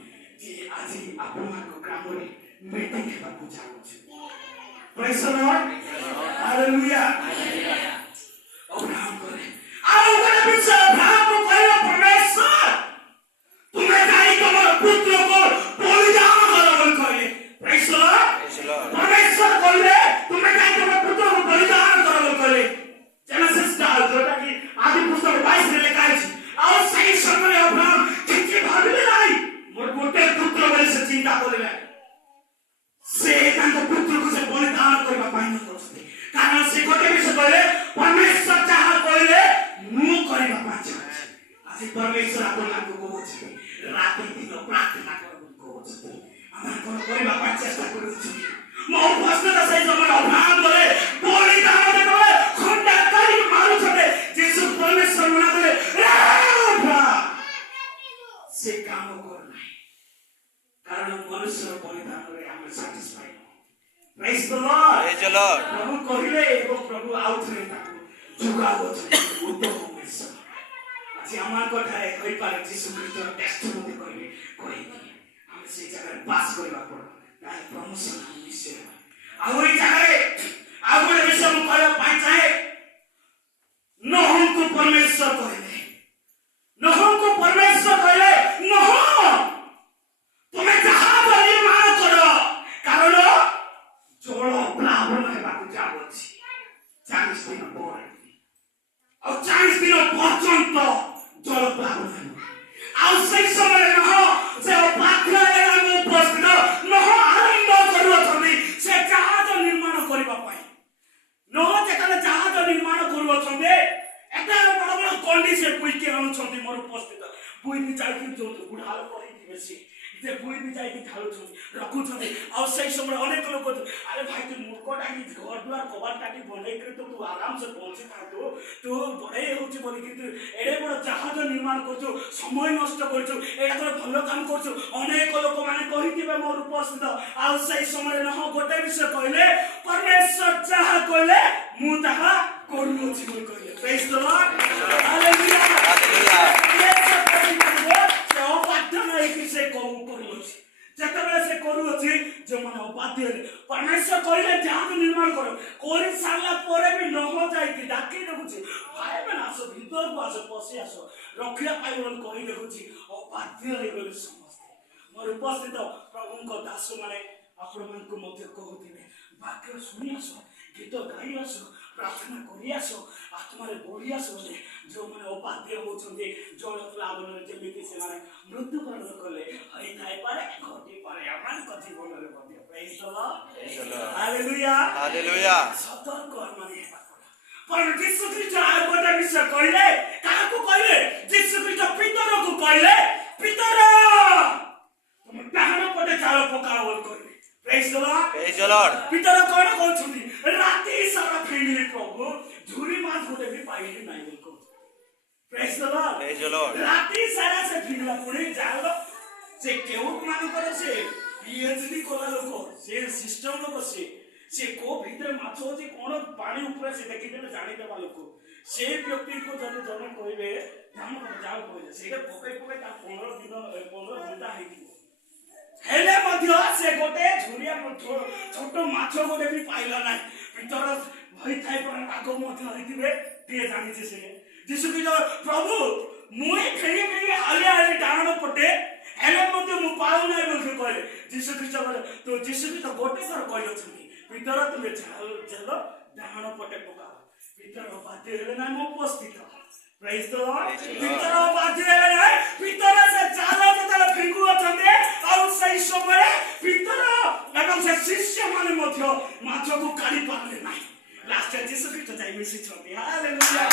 ଯେ ଆଜି ଆପଣମାନଙ୍କ ଗ୍ରାମରେ ମିଟିଂ ହେବାକୁ ଯାଉଛି ପ୍ରେଜ୍ ଦ ଲର୍ଡ ହାଲେଲୁୟା ଅବ୍ରାହମ କହିଲେ ଆଉ ଗୋଟେ ବିଷୟ ଅବ୍ରାହମକୁ କହିଲେ ପରମେଶ୍ୱର ତୁମେ କାହିଁ ତମର ପୁତ୍ରକୁ ବଳିଦାନ କର ବୋଲି କହିଲେ ପ୍ରେଜ୍ ଦ ଲର୍ଡ ପରମେଶ୍ୱର କହିଲେ ତୁମେ କାହିଁ ତମର ପୁତ୍ରକୁ ବଳିଦାନ କର ବୋଲି କହିଲେ ଜେନେସିସ୍ ଯୋଉଟା କି ଆଦି ପୁସ୍ତକ 22 ରେ ଲେଖା ଅଛି ଆଉ ସେଇ ସମୟରେ ଅବ୍ରାହମ କିଛି ଭାବିଲେ ନାହିଁ ମୋର ଗୋଟେ ପୁତ୍ର ବୋଲି ସେ ଚିନ୍ତା କଲେ ନାହିଁ ସେ ତାଙ୍କ ପୁତ୍ରକୁ ସେ ବଳିଦାନ କରିବା ପାଇଁ କରୁଛନ୍ତି କାରଣ ସେ ଗୋଟେ ବିଷୟ କହିଲେ ପରମେଶ୍ୱର ଯାହା କହିଲେ ମୁଁ କରିବା ପାଇଁ ଚାହୁଁଛି ଆଜି ପରମେଶ୍ୱର ଆପଣଙ୍କୁ କହୁଛି ରାତି ଦିନ ପ୍ରାର୍ଥନା କରିବାକୁ କହୁଛନ୍ତି ଆମେ କଣ କରିବା ପାଇଁ ଚେଷ୍ଟା କରୁଛୁ ମୋ ଉପସ୍ଥିତ ସେଇ ସମୟରେ ଅବ୍ରାହମ କଲେ ବଳିଦାନ ଦେବେ ଖଣ୍ଡା କରିକି ମାରୁଛନ୍ତି ଯୀଶୁ ପରମେଶ୍ୱର ମନା କଲେ ସେ କାମ କରୁନାହିଁ କାରଣ ମନୁଷ୍ୟର ବଳିଦାନରେ ଆମେ ସାଟିସ୍ଫାଇ ପ୍ରେଜ୍ ଦ ଲର୍ଡ ପ୍ରଭୁ କହିଲେ ଏବଂ ପ୍ରଭୁ ଆଉ ଥରେ ତାକୁ ଯୋଗାଉଛନ୍ତି ଉତ୍ତମ ମେଷ ଆଜି ଆମମାନଙ୍କ ଠାରେ କହିପାରେ ଯୀଶୁ ଖ୍ରୀଷ୍ଟର ଟେଷ୍ଟିମୋନି କହିବେ କହିକି ଆମେ ସେଇ ଜାଗାରେ ପାସ୍ କରିବା ପଡିବ ତାହେଲେ ପ୍ରମୋସନ ନିଶ୍ଚୟ ହେବ ଆଉ ଏଇ ଜାଗାରେ ଆଉ ଗୋଟେ ବିଷୟ ମୁଁ କହିବା ପାଇଁ ଚାହେଁ ନୋହଙ୍କୁ ପରମେଶ୍ୱର କହିଲେ ନୋହଙ୍କୁ ପରମେଶ୍ୱର କହିଲେ ନୋହ ତୁମେ ଜାହାଜ ନିର୍ମାଣ କର କାରଣ ଜଳ ପ୍ଲାବନ ହେବାକୁ ଯାଉଅଛି 40 ଦିନ ପରେ ଆଉ 40 ଦିନ ପର୍ଯ୍ୟନ୍ତ ଜଳ ପ୍ଲାବନ ହେବ ଆଉ ସେଇ ସମୟରେ ନୋହ ସେ ପାତ୍ରରେ ଉପସ୍ଥିତ ନୋହ ଆରମ୍ଭ କରୁଅଛନ୍ତି ସେ ଜାହାଜ ନିର୍ମାଣ କରିବା ପାଇଁ ନୋହ ଯେତେବେଳେ ଜାହାଜ ନିର୍ମାଣ କରୁଅଛନ୍ତି ଏତେ ବଡ଼ ବଡ଼ କଣ୍ଡି ସେ ବୁଇକି ଆଣୁଛନ୍ତି ମୋର ଉପସ୍ଥିତ ବୁଇ ବି ଯାଇକି ଯୋଉ ବୁଢ଼ା ଲୋକ ହେଇଥିବେ ସେ ଯେ ବୁଇ ବି ଯାଇକି ଢାଳୁଛନ୍ତି ରଖୁଛନ୍ତି ଆଉ ସେଇ ସମୟରେ ଅନେକ ଲୋକ ଆରେ ଭାଇ ତୁ ମୂର୍ଖଟାକି ଘର ଦ୍ୱାର କବାଟଟାକି ବନେଇକରି ତୁ ଆରାମସେ ପହଞ୍ଚିଥାନ୍ତୁ ତୁ ବଢ଼େଇ ହେଉଛି ବୋଲିକି ତୁ ଏଡ଼େ ବଡ଼ ଜାହାଜ ନିର୍ମାଣ କରୁଛୁ ସମୟ ନଷ୍ଟ କରୁଛୁ ଏଇଟା ତୋର ଭଲ କାମ କରୁଛୁ ଅନେକ ଲୋକମାନେ କହିଥିବେ ମୋର ଉପସ୍ଥିତ ଆଉ ସେଇ ସମୟରେ ନହ ଗୋଟେ ବିଷୟ କହିଲେ ପରମେଶ୍ୱର ଯାହା କହିଲେ ମୁଁ ତାହା କରୁଅଛି ବୋଲି କହିଲେ ପ୍ରେଜ୍ ଦ ଲର୍ଡ ହାଲେଲୁୟା କହିଲେ ଯାହାକୁ ନିର୍ମାଣ କର କରି ସାରିଲା ପରେ ବି ନହ ଯାଇକି ଡାକି ଦେଖୁଛି ଭାଇ ମାନେ ଆସ ଭିତରକୁ ଆସ ପଶି ଆସ ରଖିବା ପାଇଁ ବୋଲି କହି ଦେଖୁଛି ଅବାଧ୍ୟ ହେଇଗଲେ ସମସ୍ତେ ମୋର ଉପସ୍ଥିତ ପ୍ରଭୁଙ୍କ ଦାସ ମାନେ ଆପଣମାନଙ୍କୁ ମଧ୍ୟ କହୁଥିବେ ବାକ୍ୟ ଶୁଣି ଆସ ଗୀତ ଗାଇ ଆସ ପ୍ରାର୍ଥନା କରି ଆସ ଆତ୍ମାରେ ବଢି ଆସ ବୋଲି ଯେଉଁମାନେ ଅବାଧ୍ୟ ହଉଛନ୍ତି ଜଳ ପ୍ଲାବନରେ ଯେମିତି ସେମାନେ ମୃତ୍ୟୁବରଣ କଲେ ହେଇଥାଇପାରେ ଘଟିପାରେ ଆମମାନଙ୍କ ଜୀବନରେ ମଧ୍ୟ ପ୍ରେଜ୍ ଦ ଲର୍ଡ ହାଲେଲୁୟା ହାଲେଲୁୟା ସତର୍କ ମାନେ ହେବା पर यीशु ख्रीष्ट आ गोटे विषय कहले काहाकू कहले यीशु ख्रीष्ट पितरकू कहले पितर तुम डाहाण पटे चाल पकाओ बोल कहले प्रेज द लॉर्ड पितर कोन कहउछुंदी राती सारा फेंगिले प्रभु झुरी माछ गोटे भी पाइली नाही बोल कहउ प्रेज द लॉर्ड राती सारा से फेंगिला पुणी जाल से केउ मानकर से पीएचडी कोला लोक से सिस्टम लोक से को भीतर माछ होची कोन पानी ऊपर से देखि देले जानि देबा लोक से व्यक्ति को जने जने कहबे जानो जाओ कहले सेटा पकई पकई ता 15 दिन 15 घंटा हेकी हेले मध्य से गोटे झुरिया छोट माछ गोटे भी पाइला नाही भीतर भई थाई पर आगो मध्य हइतिबे ते जानि से यीशु की प्रभु मुई फेरी फेरी आले आले डाण पटे हेले मध्य मु पाउ नाही बोल के कहले यीशु ख्रीष्ट तो यीशु ख्रीष्ट गोटे थर कहले छथि पितर तुम चल डाहाण पटे पकाओ पितर बाध्य हेले ना मो उपस्थित प्रेज द लॉर्ड पितर बाध्य हेले ना पितर से चाल जतले फिंगु अछंदे और सही समय पितर एवं से शिष्य माने मध्य माछ को काढी पाले नाही लास्ट यीशु ख्रीष्ट जाई मिसी छथि हालेलुया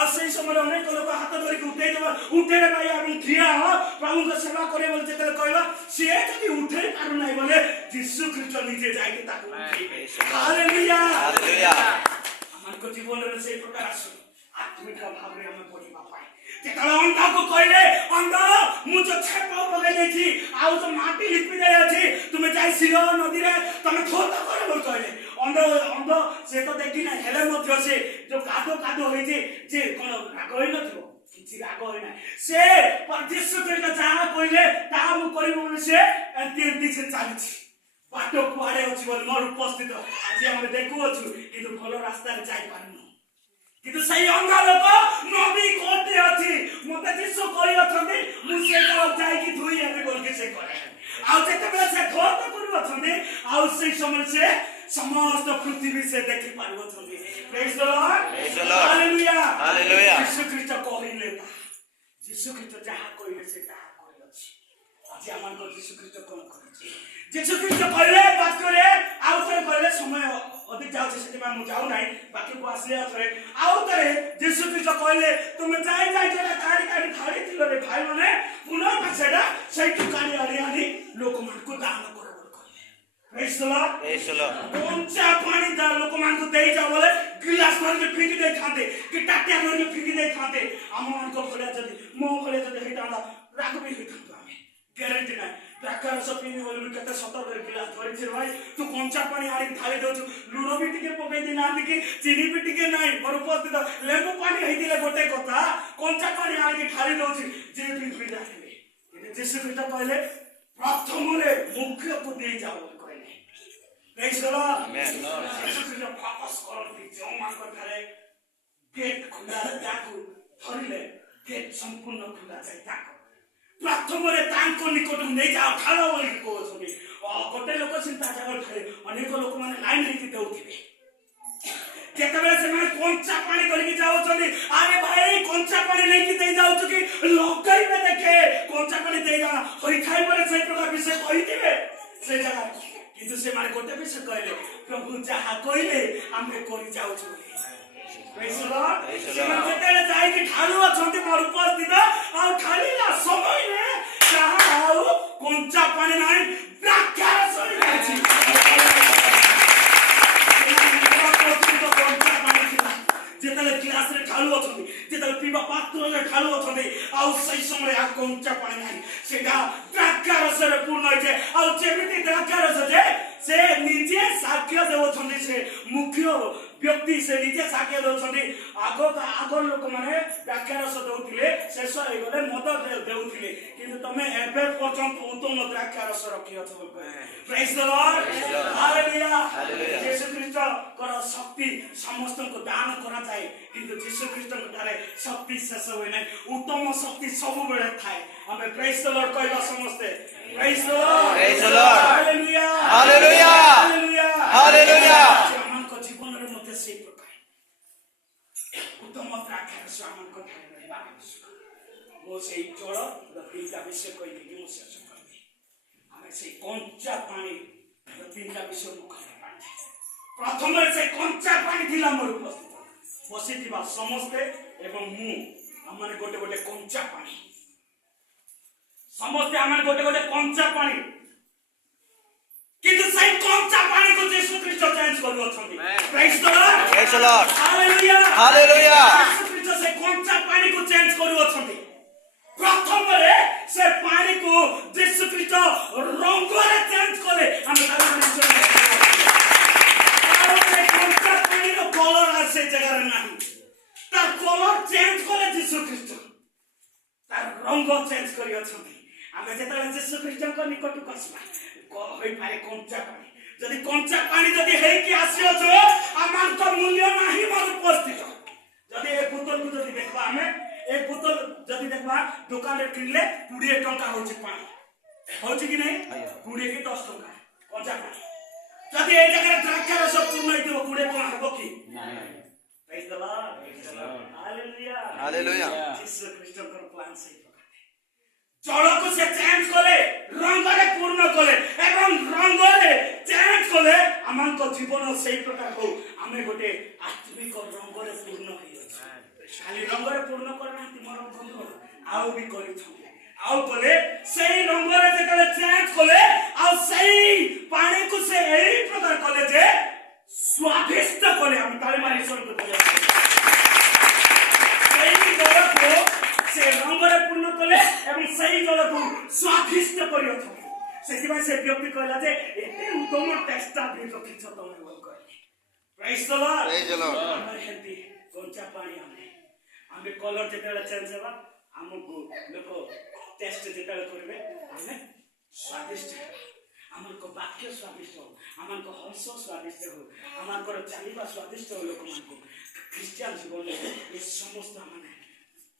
और सही समय अनेक लोग हाथ धरि उठे उठे भाई हम ठिया हो प्रभु को सेवा करे बोल जेते कहला से जदी उठे पारु नाही बोले यीशु ख्रीष्ट निजे जाई के ताको हालेलुया हालेलुया हमन को जीवन रे से प्रकार आसु आत्मिक भाव रे हम पढिबा पाए जेतला अंधा को कहले अंधा मु जो छेप पगे देछि आउ तो माटी लिपि दे अछि तुमे जाई सिरो नदी रे तमे थोता करे बोल कहले अंधा से तो देखि ना हेले मध्य से जो कादो कादो होई जे कोन राग होई नथिबो किछि राग होई ना से परदेश ख्रीष्ट जहा कहले ता मु करिबो बोले से एंती से चालिछि बाटो कुआडे अछि बोल मोर उपस्थित आज हम देखु अछु किंतु भलो रास्ता रे जाई पारनु किंतु सही अंगा लोक नबी कोते अछि मते यीशु कहि अछंती मु से जाई कि धुई हेबे बोल के से करे आ जेते बेला से धोत करू अछंती आ से समय से समस्त पृथ्वी से देखि पारबो छथि praise the Lord hallelujah hallelujah Yeshu Khrist कहिले यीशु ख्रीष्ट जहा कहिले से ताहा करि अछि आज हमन को यीशु ख्रीष्ट कोन करछि यीशु ख्रीष्ट कहले बात करे आउ तरे कहले समय अधिक जाउ से सेति मु जाउ नाही बाकी को आसले अथरे आउ तरे यीशु ख्रीष्ट कहले तुम जाई जाई जरा काडी काडी थाली थिलो रे भाई माने पुनः पाछडा सैठु काडी आनी लोक मन को दान कर प्रेज द लॉर्ड कोनचा पानी दा लोक मान को देई जा बोले गिलास भर के फिंगी दे खाते कि टाटिया भर के फिंगी दे खाते हम मान को भले जदी मो भले जदी हेटाला राग भी हेता हमें गारंटी ना प्रकार सब पीनी बोले केते सतर कर गिलास धरि छिर भाई तू कोनचा पानी आनी थाली दउछु लूनो भी टिके पके दे ना कि चीनी भी टिके नाही और उपस्थित लेबू पानी हेतिले गोटे कथा कोनचा पानी आनी थाली दउछु जे भी पी जाते यीशु ख्रीष्ट कहले प्रथम रे मुख्य को दे जाओ प्रेज द लॉर्ड आमेन यीशु ख्रीष्ट फोकस करथि जो मान को थारे गेट खुला जाकू धरिले गेट संपूर्ण खुला जाय ताको प्रथम रे तांको निकट नै जाओ खालो बोली को छथि गोटे लोक चिंता जागर थारे अनेक लोक माने लाइन हेति देउथिबे केतबे से माने कोंचा पानी करके जाओ छथि अरे भाई कोंचा पानी लेके दे जाओ छु कि लोकई में देखे कोंचा पानी दे जा होई खाइ पर से प्रकार विषय कहिथिबे से जगह किंतु से माने गोटे विषय कहले प्रभु जहा कहले आमे करि जाउ छु प्रेज द लॉर्ड से जेते जाई कि ठालु अछंती मोर उपस्थित आ खाली ना समय रे जहा आउ कोंचा पानी नाही व्याख्या सरी अछि जेतले क्लास रे ठालु अछंती जेतले पीबा पात्र रे ठालु अछंती आ सही समय आ कोंचा पानी नाही सेटा व्याख्या सरे पूर्ण होय आ जेमिति व्याख्या जे से निजे साक्ष्य देवछन्ती से मुख्य व्यक्ति से निजे साक्ष्य देवछन्ती आ ଆଗ ଲୋକମାନେ ଦ୍ରାକ୍ଷାରସ ଦଉଥିଲେ, ଶେଷ ହେଇଗଲେ ମଦ ଦେଉଥିଲେ, କିନ୍ତୁ ତମେ ଏବେ ପର୍ଯ୍ୟନ୍ତ ଉତ୍ତମ ଦ୍ରାକ୍ଷାରସ ରଖିଅଛ। ପ୍ରେଜ୍ ଦ ଲର୍ଡ, ହାଲେଲୁୟା। ଯୀଶୁ ଖ୍ରୀଷ୍ଟଙ୍କର ଶକ୍ତି ସମସ୍ତଙ୍କୁ ଦାନ କରାଯାଏ, କିନ୍ତୁ ଯୀଶୁ ଖ୍ରୀଷ୍ଟଙ୍କ ଠାରେ ଶକ୍ତି ଶେଷ ହୁଏ ନାହିଁ, ଉତ୍ତମ ଶକ୍ତି ସବୁବେଳେ ଥାଏ। ଆମେ ପ୍ରେଜ୍ ଦ ଲର୍ଡ କହିବା ସମସ୍ତେ, ପ୍ରେଜ୍ the Lord, Praise the Lord. Hallelujah, Hallelujah. Hallelujah, Hallelujah. ଆମଙ୍କ ଜୀବନରେ ମଧ୍ୟ ସେଇ ପ୍ରକାର ଉତ୍ତମ ଦ୍ରାକ୍ଷାରସ ଆମଙ୍କ ଠାରେ ରହିବା ଆବଶ୍ୟକ। ମୁଁ ସେଇ ଜଳ ତିନିଟା ବିଷୟ କହିଦେଇକି ମୁଁ ଶେଷ କରିବି। ଆମେ ସେଇ କଞ୍ଚା ପାଣି ତିନିଟା ବିଷୟ ମୁଁ କହିବା ପାଇଁ ପ୍ରଥମରେ ସେ କଞ୍ଚା ପାଣି ଥିଲା ମୋର ଉପସ୍ଥିତ ବସିଥିବା ସମସ୍ତେ ଏବଂ ମୁଁ, ଆମେ ଗୋଟେ ଗୋଟେ କଞ୍ଚା ପାଣି, ସମସ୍ତେ ଆମେ ଗୋଟେ ଗୋଟେ କଞ୍ଚା ପାଣି, କିନ୍ତୁ ସେଇ କଞ୍ଚା ପାଣିକୁ ଯୀଶୁ ଖ୍ରୀଷ୍ଟ ଚେଞ୍ଜ କରୁଅଛନ୍ତି। ପ୍ରେଜ୍ the Lord, Praise the Lord. Hallelujah, Hallelujah. ଯୀଶୁ ଖ୍ରୀଷ୍ଟ ସେ କଞ୍ଚା ପାଣିକୁ ଚେଞ୍ଜ କରୁଅଛନ୍ତି। ପ୍ରଥମରେ ସେ ପାଣିକୁ ଯୀଶୁ ଖ୍ରୀଷ୍ଟ ରଙ୍ଗରେ ଚେଞ୍ଜ କଲେ। ଆମେ କାରଣ ସେ କଞ୍ଚା ପାଣିର କଲର ସେ ଜାଗାରେ ନାହିଁ, ତାର କଲର ଚେଞ୍ଜ କଲେ ଯୀଶୁ ଖ୍ରୀଷ୍ଟ, ତାର ରଙ୍ଗ ଚେଞ୍ଜ କରିଅଛନ୍ତି। ଆମେ ଯେତେବେଳେ ଯୀଶୁ ଖ୍ରୀଷ୍ଟଙ୍କ ନିକଟକୁ ଆସିବା ହୋଇପାରେ କଞ୍ଚା ପାଣି, ଯଦି କଞ୍ଚା ପାଣି ଯଦି ହେଇକି ଆସିଅଛୁ ଆମର ତ ମୂଲ୍ୟ ନାହିଁ ମୋର ଉପସ୍ଥିତ। ଯଦି ଏ ବୋତଲକୁ ଯଦି ଦେଖିବା, ଆମେ ଏ ବୋତଲ ଯଦି ଦେଖିବା ଦୋକାନରେ କିଣିଲେ 20 ଟଙ୍କା ହଉଛି ପାଣି, ହଉଛି କି ନାହିଁ? 20 କି 10 ଟଙ୍କା କଞ୍ଚା ପାଣି। ଯଦି এই জায়গায় দ্রাক্ষারস পূর্ণ হইতো 20 টଙ୍କା হবো কি? প্রেজ দ লর্ড, হালেলুয়া, Hallelujah. যীশু খ্রিস্টଙ୍କର প্ল্যান সেই প্রকার। জলକୁ ସେ ଚେଞ୍ଜ କଲେ, ରଙ୍ଗରେ ପୂର୍ଣ୍ଣ କଲେ ଏବଂ ରଙ୍ଗରେ ଚେଞ୍ଜ କଲେ ଆମଙ୍କ ଜୀବନ ସେଇ ପ୍ରକାର ହଉ। ଆମେ ଗୋଟେ ଆତ୍ମିକ ରଙ୍ଗରେ ପୂର୍ଣ୍ଣ ହେଇଅଛୁ। ଖାଲି ରଙ୍ଗରେ ପୂର୍ଣ୍ଣ କରିନାହାନ୍ତି ମୋର ବନ୍ଧୁ, ଆଉ ବି କରିଛନ୍ତି। ଆଉ କଲେ ସେଇ ରଙ୍ଗରେ ଯେତେବେଳେ ଚେଞ୍ଜ କଲେ, ଆଉ ସେଇ ପାଣିକୁ ସେ ଏଇ ପ୍ରକାର କଲେ ଯେ ସ୍ୱାଦିଷ୍ଟ କଲେ। ଆମେ ତାଳି ମାରି ଈଶ୍ୱରଙ୍କୁ ଧନ୍ୟବାଦ। ସେଇ ଜଳକୁ ସେ ରଙ୍ଗରେ ପୂର୍ଣ୍ଣ କଲେ ଏବଂ ସେଇ ଜଳକୁ ସ୍ୱାଦିଷ୍ଟ କରିଅଛନ୍ତି। ସେଥିପାଇଁ ସେ ବ୍ୟକ୍ତି କହିଲା ଯେ ଏତେ ଉତ୍ତମ ଟେଷ୍ଟା ବି ରଖିଛ ତମେ ବୋଲି କହିଲେ। ପ୍ରେଜ୍ the Lord, Praise the Lord. ଆମର ହେନ୍ତି କଞ୍ଚା ପାଣି ଆମେ କଲର ଯେତେବେଳେ ଚେଞ୍ଜ ହେବା, ଆମକୁ ଲୋକ ଟେଷ୍ଟ ଯେତେବେଳେ କରିବେ ଆମେ ସ୍ୱାଦିଷ୍ଟ ହେବା। ଆମଙ୍କ ବାକ୍ୟ ସ୍ୱାଦିଷ୍ଟ ହଉ, ଆମଙ୍କ ହସ ସ୍ୱାଦିଷ୍ଟ ହଉ, ଆମଙ୍କର ଚାଲିବା ସ୍ୱାଦିଷ୍ଟ ହଉ। ଲୋକମାନଙ୍କୁ ଖ୍ରୀଷ୍ଟିଆନ ଜୀବନରେ ଏ ସମସ୍ତ ଆମେ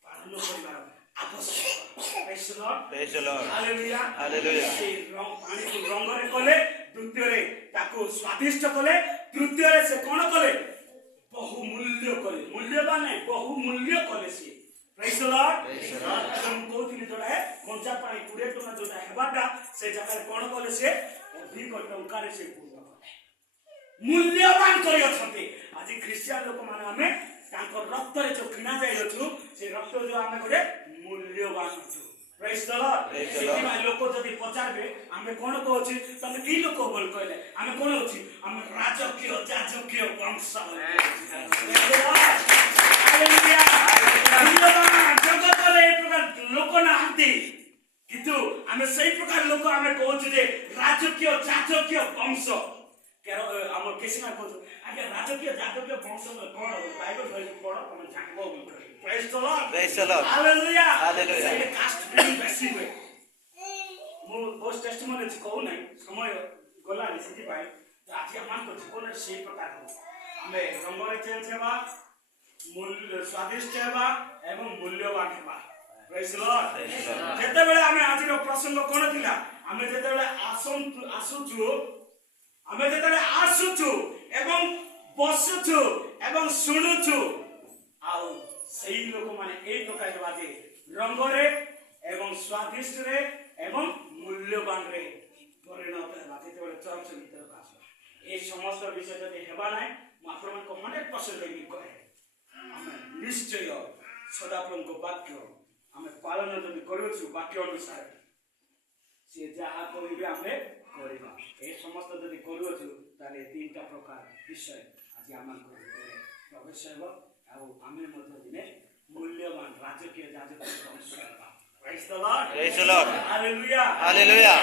ପାଳନ କରିବାର ଆବଶ୍ୟକ। ପ୍ରେଜ୍ the Lord, Praise the Lord. Hallelujah, Hallelujah. ସେଇ ପାଣିକୁ ରଙ୍ଗରେ କଲେ, ଦ୍ୱିତୀୟରେ ତାକୁ ସ୍ୱାଦିଷ୍ଟ କଲେ, ତୃତୀୟରେ ସେ କଣ କଲେ? ବହୁମୂଲ୍ୟ କଲେ। ମୂଲ୍ୟବାନ ନାହିଁ, ବହୁମୂଲ୍ୟ କଲେ ସିଏ। ପ୍ରେଜ୍ ଦ ଲର୍ଡ, ମୁଁ କହୁଥିଲି ଯୋଉଟା କଞ୍ଚା ପାଣି 20 ଟଙ୍କା ଯୋଉଟା ହେବାଟା, ସେ ଜାଗାରେ କଣ କଲେ? ସେ ଅଧିକ ଟଙ୍କାରେ ସେ ପୂର୍ଣ୍ଣ କଲେ, ମୂଲ୍ୟବାନ କରିଅଛନ୍ତି। ଆଜି ଖ୍ରୀଷ୍ଟିଆନ ଲୋକମାନେ ଆମେ ତାଙ୍କ ରକ୍ତରେ ଯୋଉ କିଣା ଯାଇଅଛୁ, ସେ ରକ୍ତ ଯୋଉ ଆମେ ଗୋଟେ ମୂଲ୍ୟବାନ ଅଛୁ। ପ୍ରେଜ୍ ଦ ଲର୍ଡ, ସେଥିପାଇଁ ଲୋକ ଯଦି ପଚାରିବେ ଆମେ କଣ କହୁଛୁ, ତମେ କି ଲୋକ ବୋଲି କହିଲେ ଆମେ କଣ ହଉଛି? ଆମେ ରାଜକୀୟ ଯାଜକୀୟ ବଂଶ। ଜଗତରେ ଏ ପ୍ରକାର ଲୋକ ନାହାନ୍ତି, କିନ୍ତୁ ଆମେ ସେଇ ପ୍ରକାର ଲୋକ ଆମେ କହୁଛୁ ଯେ ରାଜକୀୟ ଯାଜକୀୟ ବଂଶ। ଆମର କେସିନା କହୁଛୁ ଆଜ୍ଞା ରାଜକୀୟ ଯାଜକୀୟ ବଂଶ କଣ? ବାଇବେଲ ଧରିକି ପଢ, ତମେ ଜାଣିବ ବୋଲି କହିଲେ। ପ୍ରେଜ୍ the Lord, Praise the Lord. Hallelujah, Hallelujah. ସେଇଠି କାଷ୍ଟ ଫିଲିଂ ବେଶୀ ହୁଏ। ମୁଁ ବହୁତ ଟେଷ୍ଟିମନି ଅଛି, କହୁନାହିଁ, ସମୟ ଗଲାଣି। ସେଥିପାଇଁ ଆଜି ଆମମାନଙ୍କ ଜୀବନରେ ସେଇ ପ୍ରକାର ହଉ, ଆମେ ରଙ୍ଗରେ ଚେଞ୍ଜ ହେବା, ସ୍ୱାଦିଷ୍ଟ ହେବା ଏବଂ ମୂଲ୍ୟବାନ ହେବା। ପ୍ରେଜ୍ ଦ ଲର୍ଡ, ଯେତେବେଳେ ଆମେ ଆଜିର ପ୍ରସଙ୍ଗ କଣ ଥିଲା? ଆମେ ଯେତେବେଳେ ଆସୁଛୁ ଏବଂ ବସୁଛୁ ଏବଂ ଶୁଣୁଛୁ, ଆଉ ସେଇ ଲୋକମାନେ ଏଇ ପ୍ରକାର ହେବା ଯେ ରଙ୍ଗରେ ଏବଂ ସ୍ୱାଦିଷ୍ଟରେ ଏବଂ ମୂଲ୍ୟବାନରେ ପରିଣତ ହେବା। ଯେତେବେଳେ ଚର୍ଚ୍ଚ ଭିତରକୁ ଆସିବା, এই সমস্ত বিষয় যদি হেবা নাই, ମୁଁ ଆପଣମାନଙ୍କୁ 100% କହିବି କହେ, ଆମେ ନିଶ୍ଚୟ ସଦାପ୍ରଭୁଙ୍କ ବାକ୍ୟ ଆମେ ପାଳନ ଯଦି କରୁଛୁ ବାକ୍ୟ ଅନୁସାରେ, ସିଏ ଯାହା କହିବେ ଆମେ କରିବା। ଏ ସମସ୍ତ ଯଦି କରୁଅଛୁ, ତାହେଲେ 3ଟା ପ୍ରକାର ବିଷୟ ଆଜି ଆମମାନଙ୍କ ଭିତରେ ପ୍ରବେଶ ହେବ, ଆଉ ଆମେ ମଧ୍ୟ ଦିନେ ମୂଲ୍ୟବାନ ରାଜକୀୟ ଯାଜକୀୟ ବଂଶ ହେବା। Praise the Lord. Praise the Lord. Hallelujah. Hallelujah.